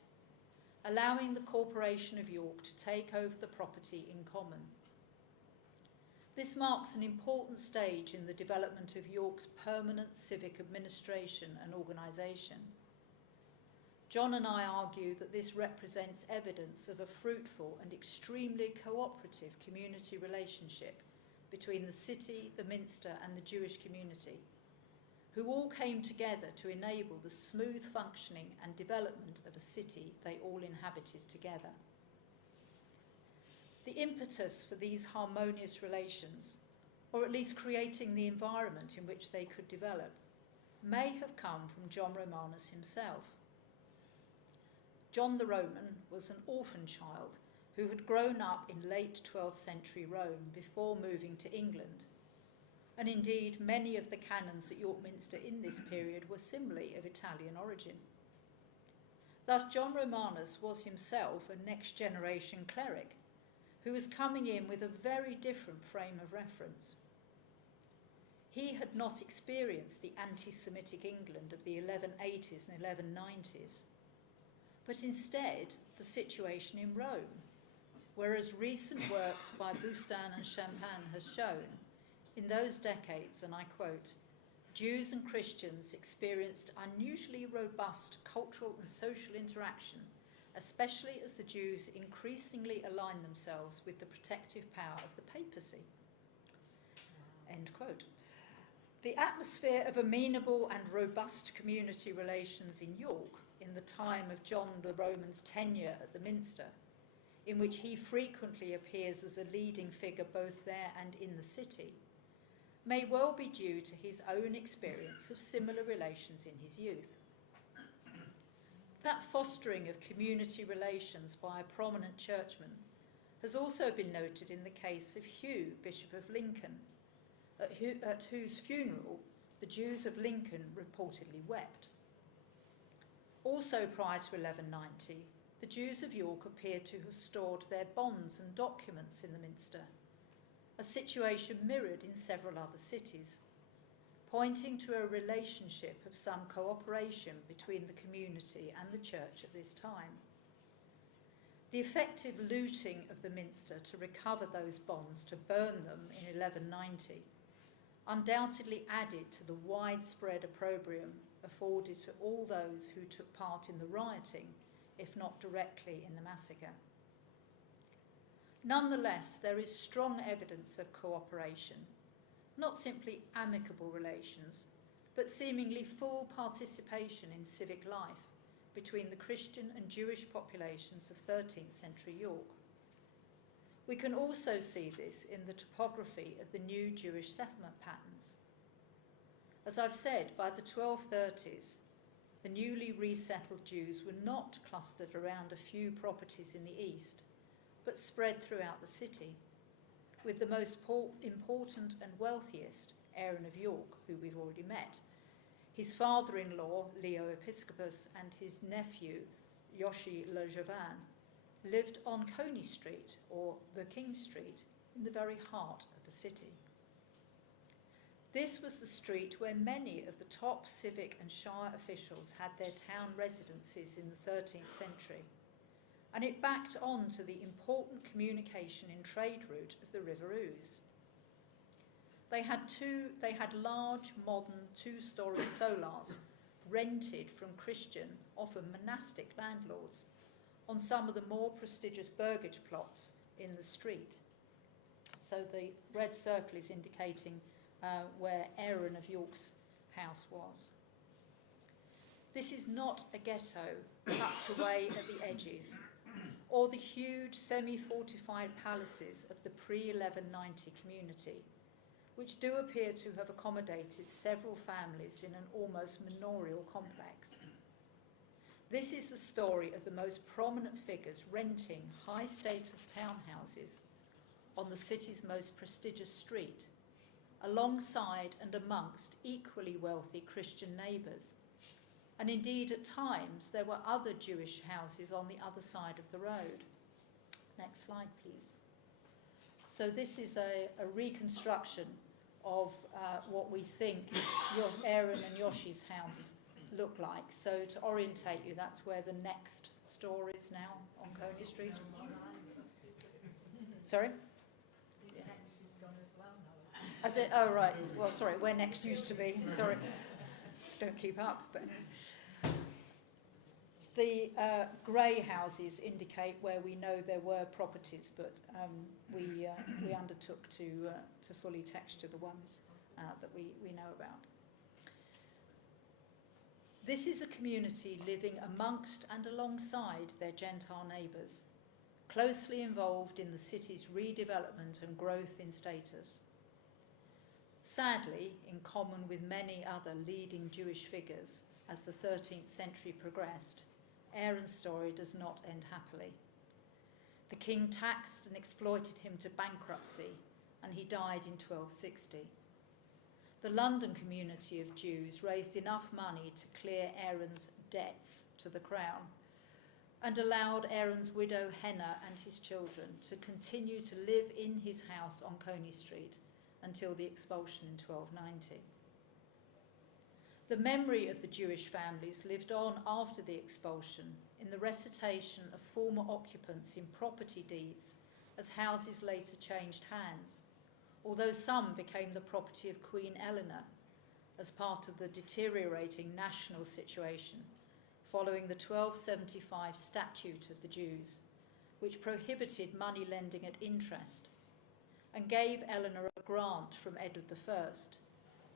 allowing the Corporation of York to take over the property in common. This marks an important stage in the development of York's permanent civic administration and organisation. John and I argue that this represents evidence of a fruitful and extremely cooperative community relationship between the city, the minster and the Jewish community, who all came together to enable the smooth functioning and development of a city they all inhabited together. The impetus for these harmonious relations, or at least creating the environment in which they could develop, may have come from John Romanus himself. John the Roman was an orphan child who had grown up in late 12th century Rome before moving to England, and indeed many of the canons at York Minster in this period were similarly of Italian origin. Thus John Romanus was himself a next-generation cleric who was coming in with a very different frame of reference. He had not experienced the anti-Semitic England of the 1180s and 1190s, but instead the situation in Rome, whereas recent works by Bustan and Champagne has shown, in those decades, and I quote, Jews and Christians experienced unusually robust cultural and social interaction, especially as the Jews increasingly aligned themselves with the protective power of the papacy. End quote. The atmosphere of amenable and robust community relations in York in the time of John the Roman's tenure at the Minster, in which he frequently appears as a leading figure both there and in the city, may well be due to his own experience of similar relations in his youth. That fostering of community relations by a prominent churchman has also been noted in the case of Hugh, Bishop of Lincoln, at whose funeral the Jews of Lincoln reportedly wept. Also prior to 1190, the Jews of York appear to have stored their bonds and documents in the Minster, a situation mirrored in several other cities, pointing to a relationship of some cooperation between the community and the church at this time. The effective looting of the Minster to recover those bonds to burn them in 1190 undoubtedly added to the widespread opprobrium afforded to all those who took part in the rioting, if not directly in the massacre. Nonetheless, there is strong evidence of cooperation, not simply amicable relations, but seemingly full participation in civic life between the Christian and Jewish populations of 13th century York. We can also see this in the topography of the new Jewish settlement patterns. As I've said, by the 1230s, the newly resettled Jews were not clustered around a few properties in the east, but spread throughout the city, with the most important and wealthiest, Aaron of York, who we've already met, his father-in-law, Leo Episcopus, and his nephew, Yoshi Le Jevin, lived on Coney Street, or the King Street, in the very heart of the city. This was the street where many of the top civic and shire officials had their town residences in the 13th century, and it backed on to the important communication and trade route of the River Ouse. They had large, modern, two-storey solars rented from Christian, often monastic landlords on some of the more prestigious burgage plots in the street. So the red circle is indicating where Aaron of York's house was. This is not a ghetto tucked away at the edges, or the huge semi-fortified palaces of the pre-1190 community, which do appear to have accommodated several families in an almost manorial complex. This is the story of the most prominent figures renting high-status townhouses on the city's most prestigious street, alongside and amongst equally wealthy Christian neighbours. And indeed, at times, there were other Jewish houses on the other side of the road. Next slide, please. So this is a reconstruction of what we think Aaron and Yoshi's house look like. So to orientate you, that's where the next store is now, on Coney Street. Sorry? As it, oh right, well sorry, where next used to be, sorry, don't keep up. But the grey houses indicate where we know there were properties, but we undertook to fully texture the ones that we know about. This is a community living amongst and alongside their Gentile neighbours, closely involved in the city's redevelopment and growth in status. Sadly, in common with many other leading Jewish figures, as the 13th century progressed, Aaron's story does not end happily. The king taxed and exploited him to bankruptcy, and he died in 1260. the London community of Jews raised enough money to clear Aaron's debts to the crown and allowed Aaron's widow Henna and his children to continue to live in his house on Coney Street until the expulsion in 1290. The memory of the Jewish families lived on after the expulsion in the recitation of former occupants in property deeds as houses later changed hands, although some became the property of Queen Eleanor as part of the deteriorating national situation following the 1275 Statute of the Jews, which prohibited money lending at interest and gave Eleanor a grant from Edward I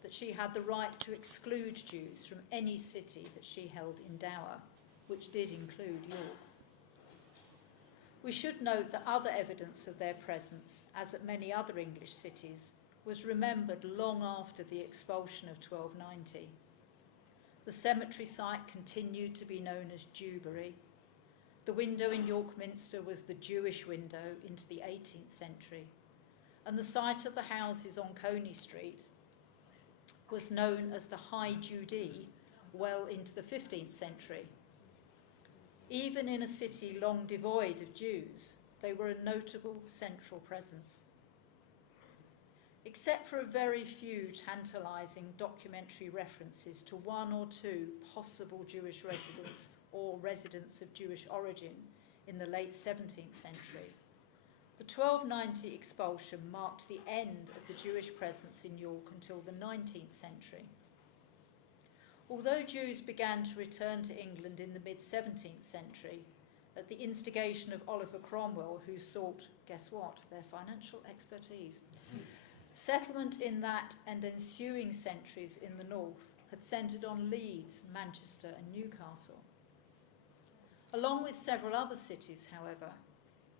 that she had the right to exclude Jews from any city that she held in dower, which did include York. We should note that other evidence of their presence, as at many other English cities, was remembered long after the expulsion of 1290. The cemetery site continued to be known as Dewberry. The window in York Minster was the Jewish window into the 18th century, and the site of the houses on Coney Street was known as the High Judee well into the 15th century. Even in a city long devoid of Jews, they were a notable central presence. Except for a very few tantalising documentary references to one or two possible Jewish residents or residents of Jewish origin in the late 17th century, the 1290 expulsion marked the end of the Jewish presence in York until the 19th century. Although Jews began to return to England in the mid-17th century, at the instigation of Oliver Cromwell, who sought, guess what, their financial expertise, settlement in that and ensuing centuries in the north had centred on Leeds, Manchester and Newcastle. Along with several other cities, however,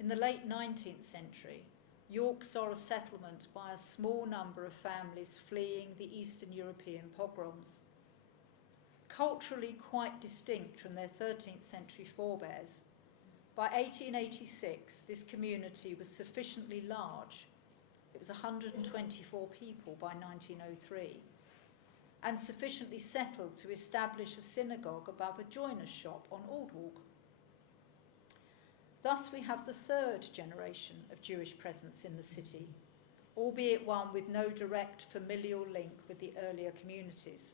in the late 19th century, York saw a settlement by a small number of families fleeing the Eastern European pogroms. Culturally quite distinct from their 13th century forebears, by 1886 this community was sufficiently large, it was 124 people by 1903, and sufficiently settled to establish a synagogue above a joiner's shop on Aldwalk. Thus we have the third generation of Jewish presence in the city, albeit one with no direct familial link with the earlier communities.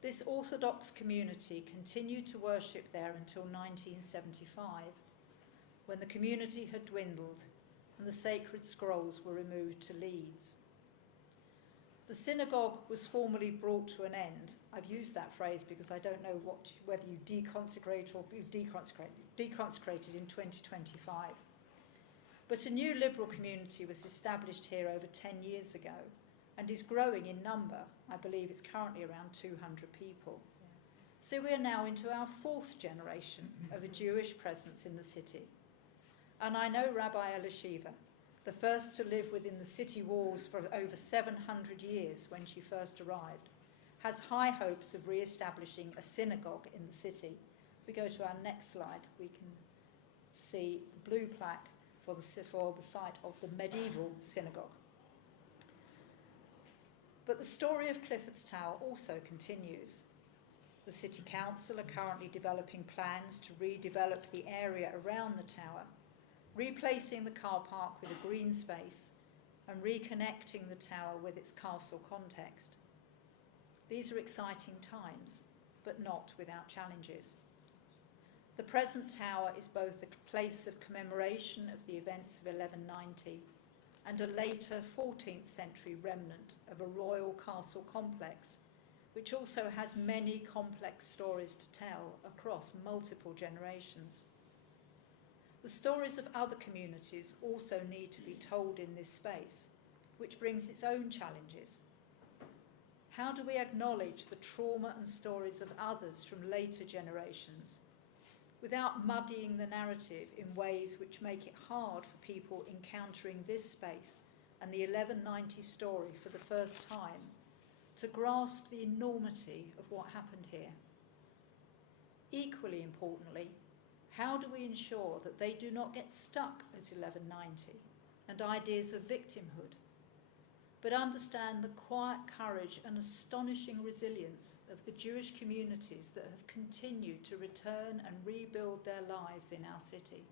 This Orthodox community continued to worship there until 1975, when the community had dwindled and the sacred scrolls were removed to Leeds. The synagogue was formally brought to an end. I've used that phrase because I don't know whether you deconsecrate or deconsecrated in 2025. But a new liberal community was established here over 10 years ago and is growing in number. I believe it's currently around 200 people. So we are now into our fourth generation of a Jewish presence in the city. And I know Rabbi Elisheva, the first to live within the city walls for over 700 years when she first arrived, has high hopes of re-establishing a synagogue in the city. If we go to our next slide, we can see the blue plaque for the site of the medieval synagogue. But the story of Clifford's Tower also continues. The City Council are currently developing plans to redevelop the area around the tower, replacing the car park with a green space and reconnecting the tower with its castle context. These are exciting times, but not without challenges. The present tower is both a place of commemoration of the events of 1190 and a later 14th century remnant of a royal castle complex, which also has many complex stories to tell across multiple generations. The stories of other communities also need to be told in this space, which brings its own challenges. How do we acknowledge the trauma and stories of others from later generations without muddying the narrative in ways which make it hard for people encountering this space and the 1190 story for the first time to grasp the enormity of what happened here? Equally importantly, how do we ensure that they do not get stuck at 1190 and ideas of victimhood? but understand the quiet courage and astonishing resilience of the Jewish communities that have continued to return and rebuild their lives in our city.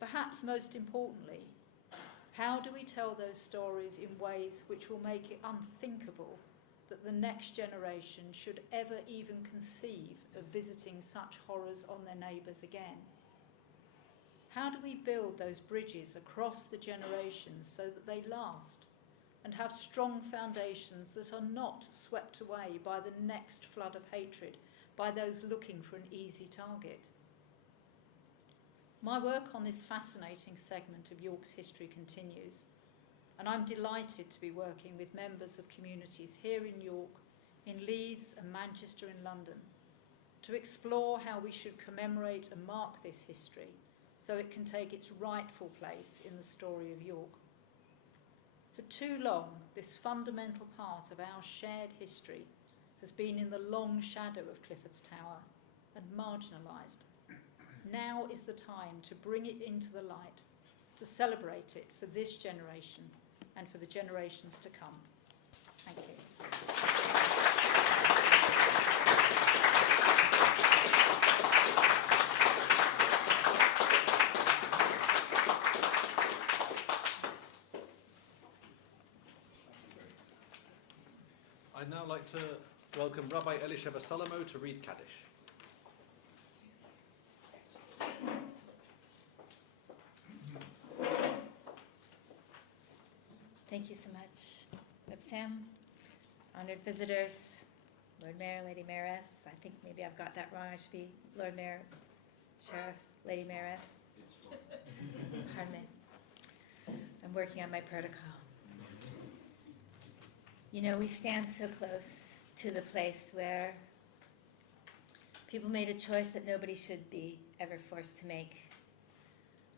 Perhaps most importantly, how do we tell those stories in ways which will make it unthinkable that the next generation should ever even conceive of visiting such horrors on their neighbours again? How do we build those bridges across the generations so that they last and have strong foundations that are not swept away by the next flood of hatred, by those looking for an easy target? My work on this fascinating segment of York's history continues, and I'm delighted to be working with members of communities here in York, in Leeds and Manchester in London, to explore how we should commemorate and mark this history so it can take its rightful place in the story of York. For too long, this fundamental part of our shared history has been in the long shadow of Clifford's Tower and marginalised. Now is the time to bring it into the light, to celebrate it for this generation and for the generations to come. Thank you. I'd now like to welcome Rabbi Elisheva Salomo to read Kaddish. Thank you so much, Reb Sam, honored visitors, Lord Mayor, Lady Mayoress. I think maybe I've got that wrong. I should be Lord Mayor, Sheriff, Lady Mayoress. Pardon me. I'm working on my protocol. You know, we stand so close to the place where people made a choice that nobody should be ever forced to make.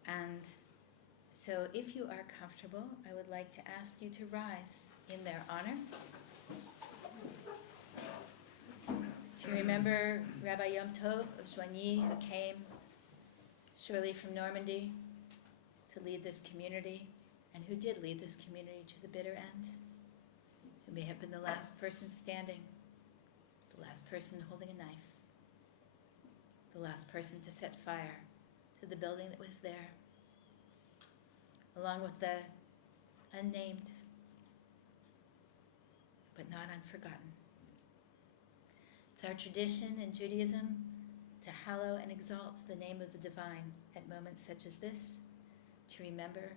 And so if you are comfortable, I would like to ask you to rise in their honor. To remember Rabbi Yom Tov of Joigny, who came surely from Normandy to lead this community, and who did lead this community to the bitter end. Who may have been the last person standing, the last person holding a knife, the last person to set fire to the building that was there, along with the unnamed, but not unforgotten. It's our tradition in Judaism to hallow and exalt the name of the divine at moments such as this, to remember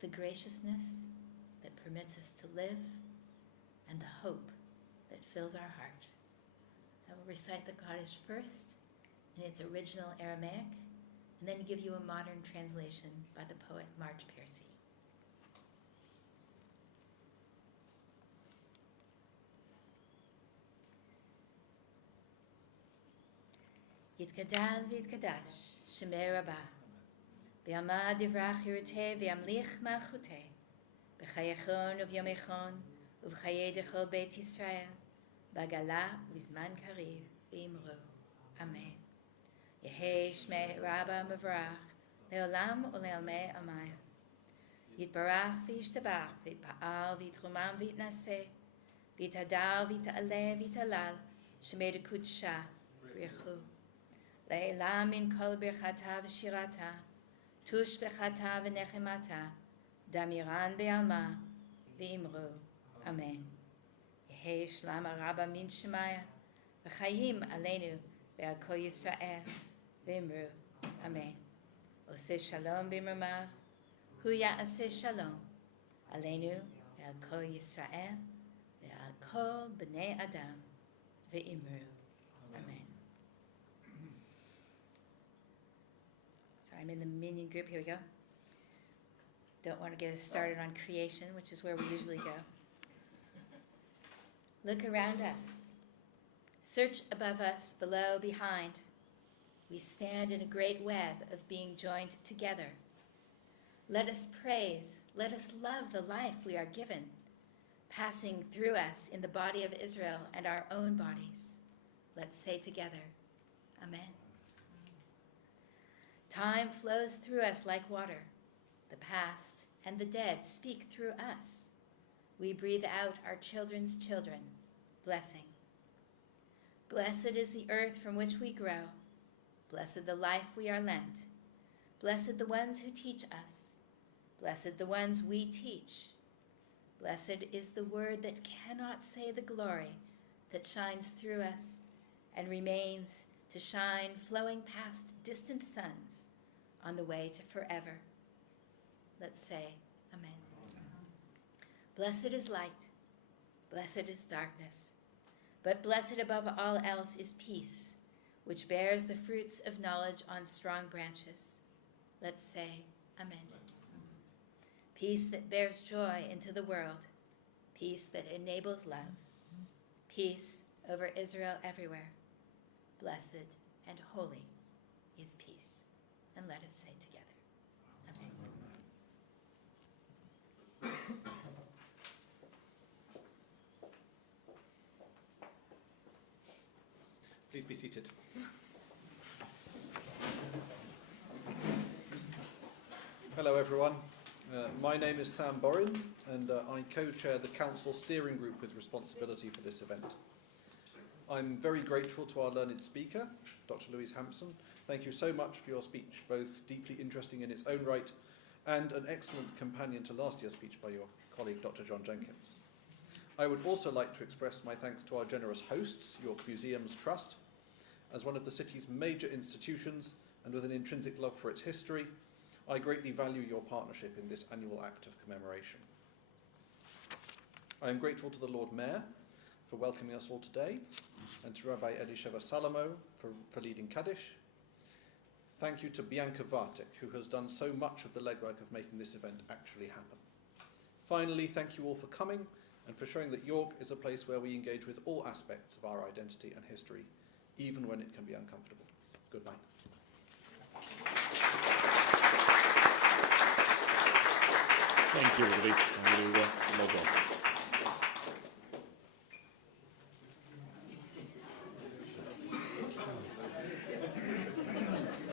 the graciousness that permits us to live and the hope that fills our heart. I will recite the Kaddish first in its original Aramaic, and then give you a modern translation by the poet Marge Piercy. Yitgadal v'yitgadash, Shemei Rabbah, B'yamad divrach yiruteh v'yamlich malchuteh, B'chayechon uv'yomechon, uv'chayei dechol Beit Yisrael, B'gala u'zman kariv v'imru. Amen. Yehei Shmei Rabbah Mavrach, Leolam u'le'almei amaya. Yitbarach v'yishtabach, v'yitpa'al v'yitrumam v'yitnaseh, v'yitadal v'yita'aleh v'yitalal, Shemei dekudsha b'richu. Le'elam min kol birchata v'shirata, tush bechata v'nechemata, damiran be'alma v'imru. Amen. Yehei Shlama Rabbah min Shemaya, v'chayim aleinu ve'al kol Yisrael, v'imru. Amen. Oseh shalom b'mamav, hu ya'aseh shalom, aleinu ve'al kol Yisrael, ve'al kol b'nei Adam, v'imru. Amen. Sorry, I'm in the minion group. Here we go. Don't want to get us started on creation, which is where we usually go. Look around us. Search above us, below, behind. We stand in a great web of being joined together. Let us praise, let us love the life we are given, passing through us in the body of Israel and our own bodies. Let's say together, Amen. Time flows through us like water. The past and the dead speak through us. we breathe out our children's children, blessing. Blessed is the earth from which we grow. Blessed the life we are lent. Blessed the ones who teach us. Blessed the ones we teach. Blessed is the word that cannot say the glory that shines through us and remains to shine, flowing past distant suns on the way to forever. Let's say amen. Blessed is light. Blessed is darkness. But blessed above all else is peace, which bears the fruits of knowledge on strong branches. Let's say amen. Peace that bears joy into the world. Peace that enables love. Peace over Israel everywhere. Blessed and holy is peace. And let us say together, amen. Please be seated. Hello everyone. My name is Sam Borin and I co-chair the Council Steering Group with responsibility for this event. I'm very grateful to our learned speaker, Dr. Louise Hampson. Thank you so much for your speech, both deeply interesting in its own right and an excellent companion to last year's speech by your colleague, Dr. John Jenkins. I would also like to express my thanks to our generous hosts, York Museums Trust. As one of the city's major institutions and with an intrinsic love for its history, I greatly value your partnership in this annual act of commemoration. I am grateful to the Lord Mayor for welcoming us all today and to Rabbi Elisheva Salomo for leading Kaddish. Thank you to Bianca Vartek, who has done so much of the legwork of making this event actually happen. Finally, thank you all for coming and for showing that York is a place where we engage with all aspects of our identity and history, even when it can be uncomfortable. Good night. Thank you, everybody. We'll log off.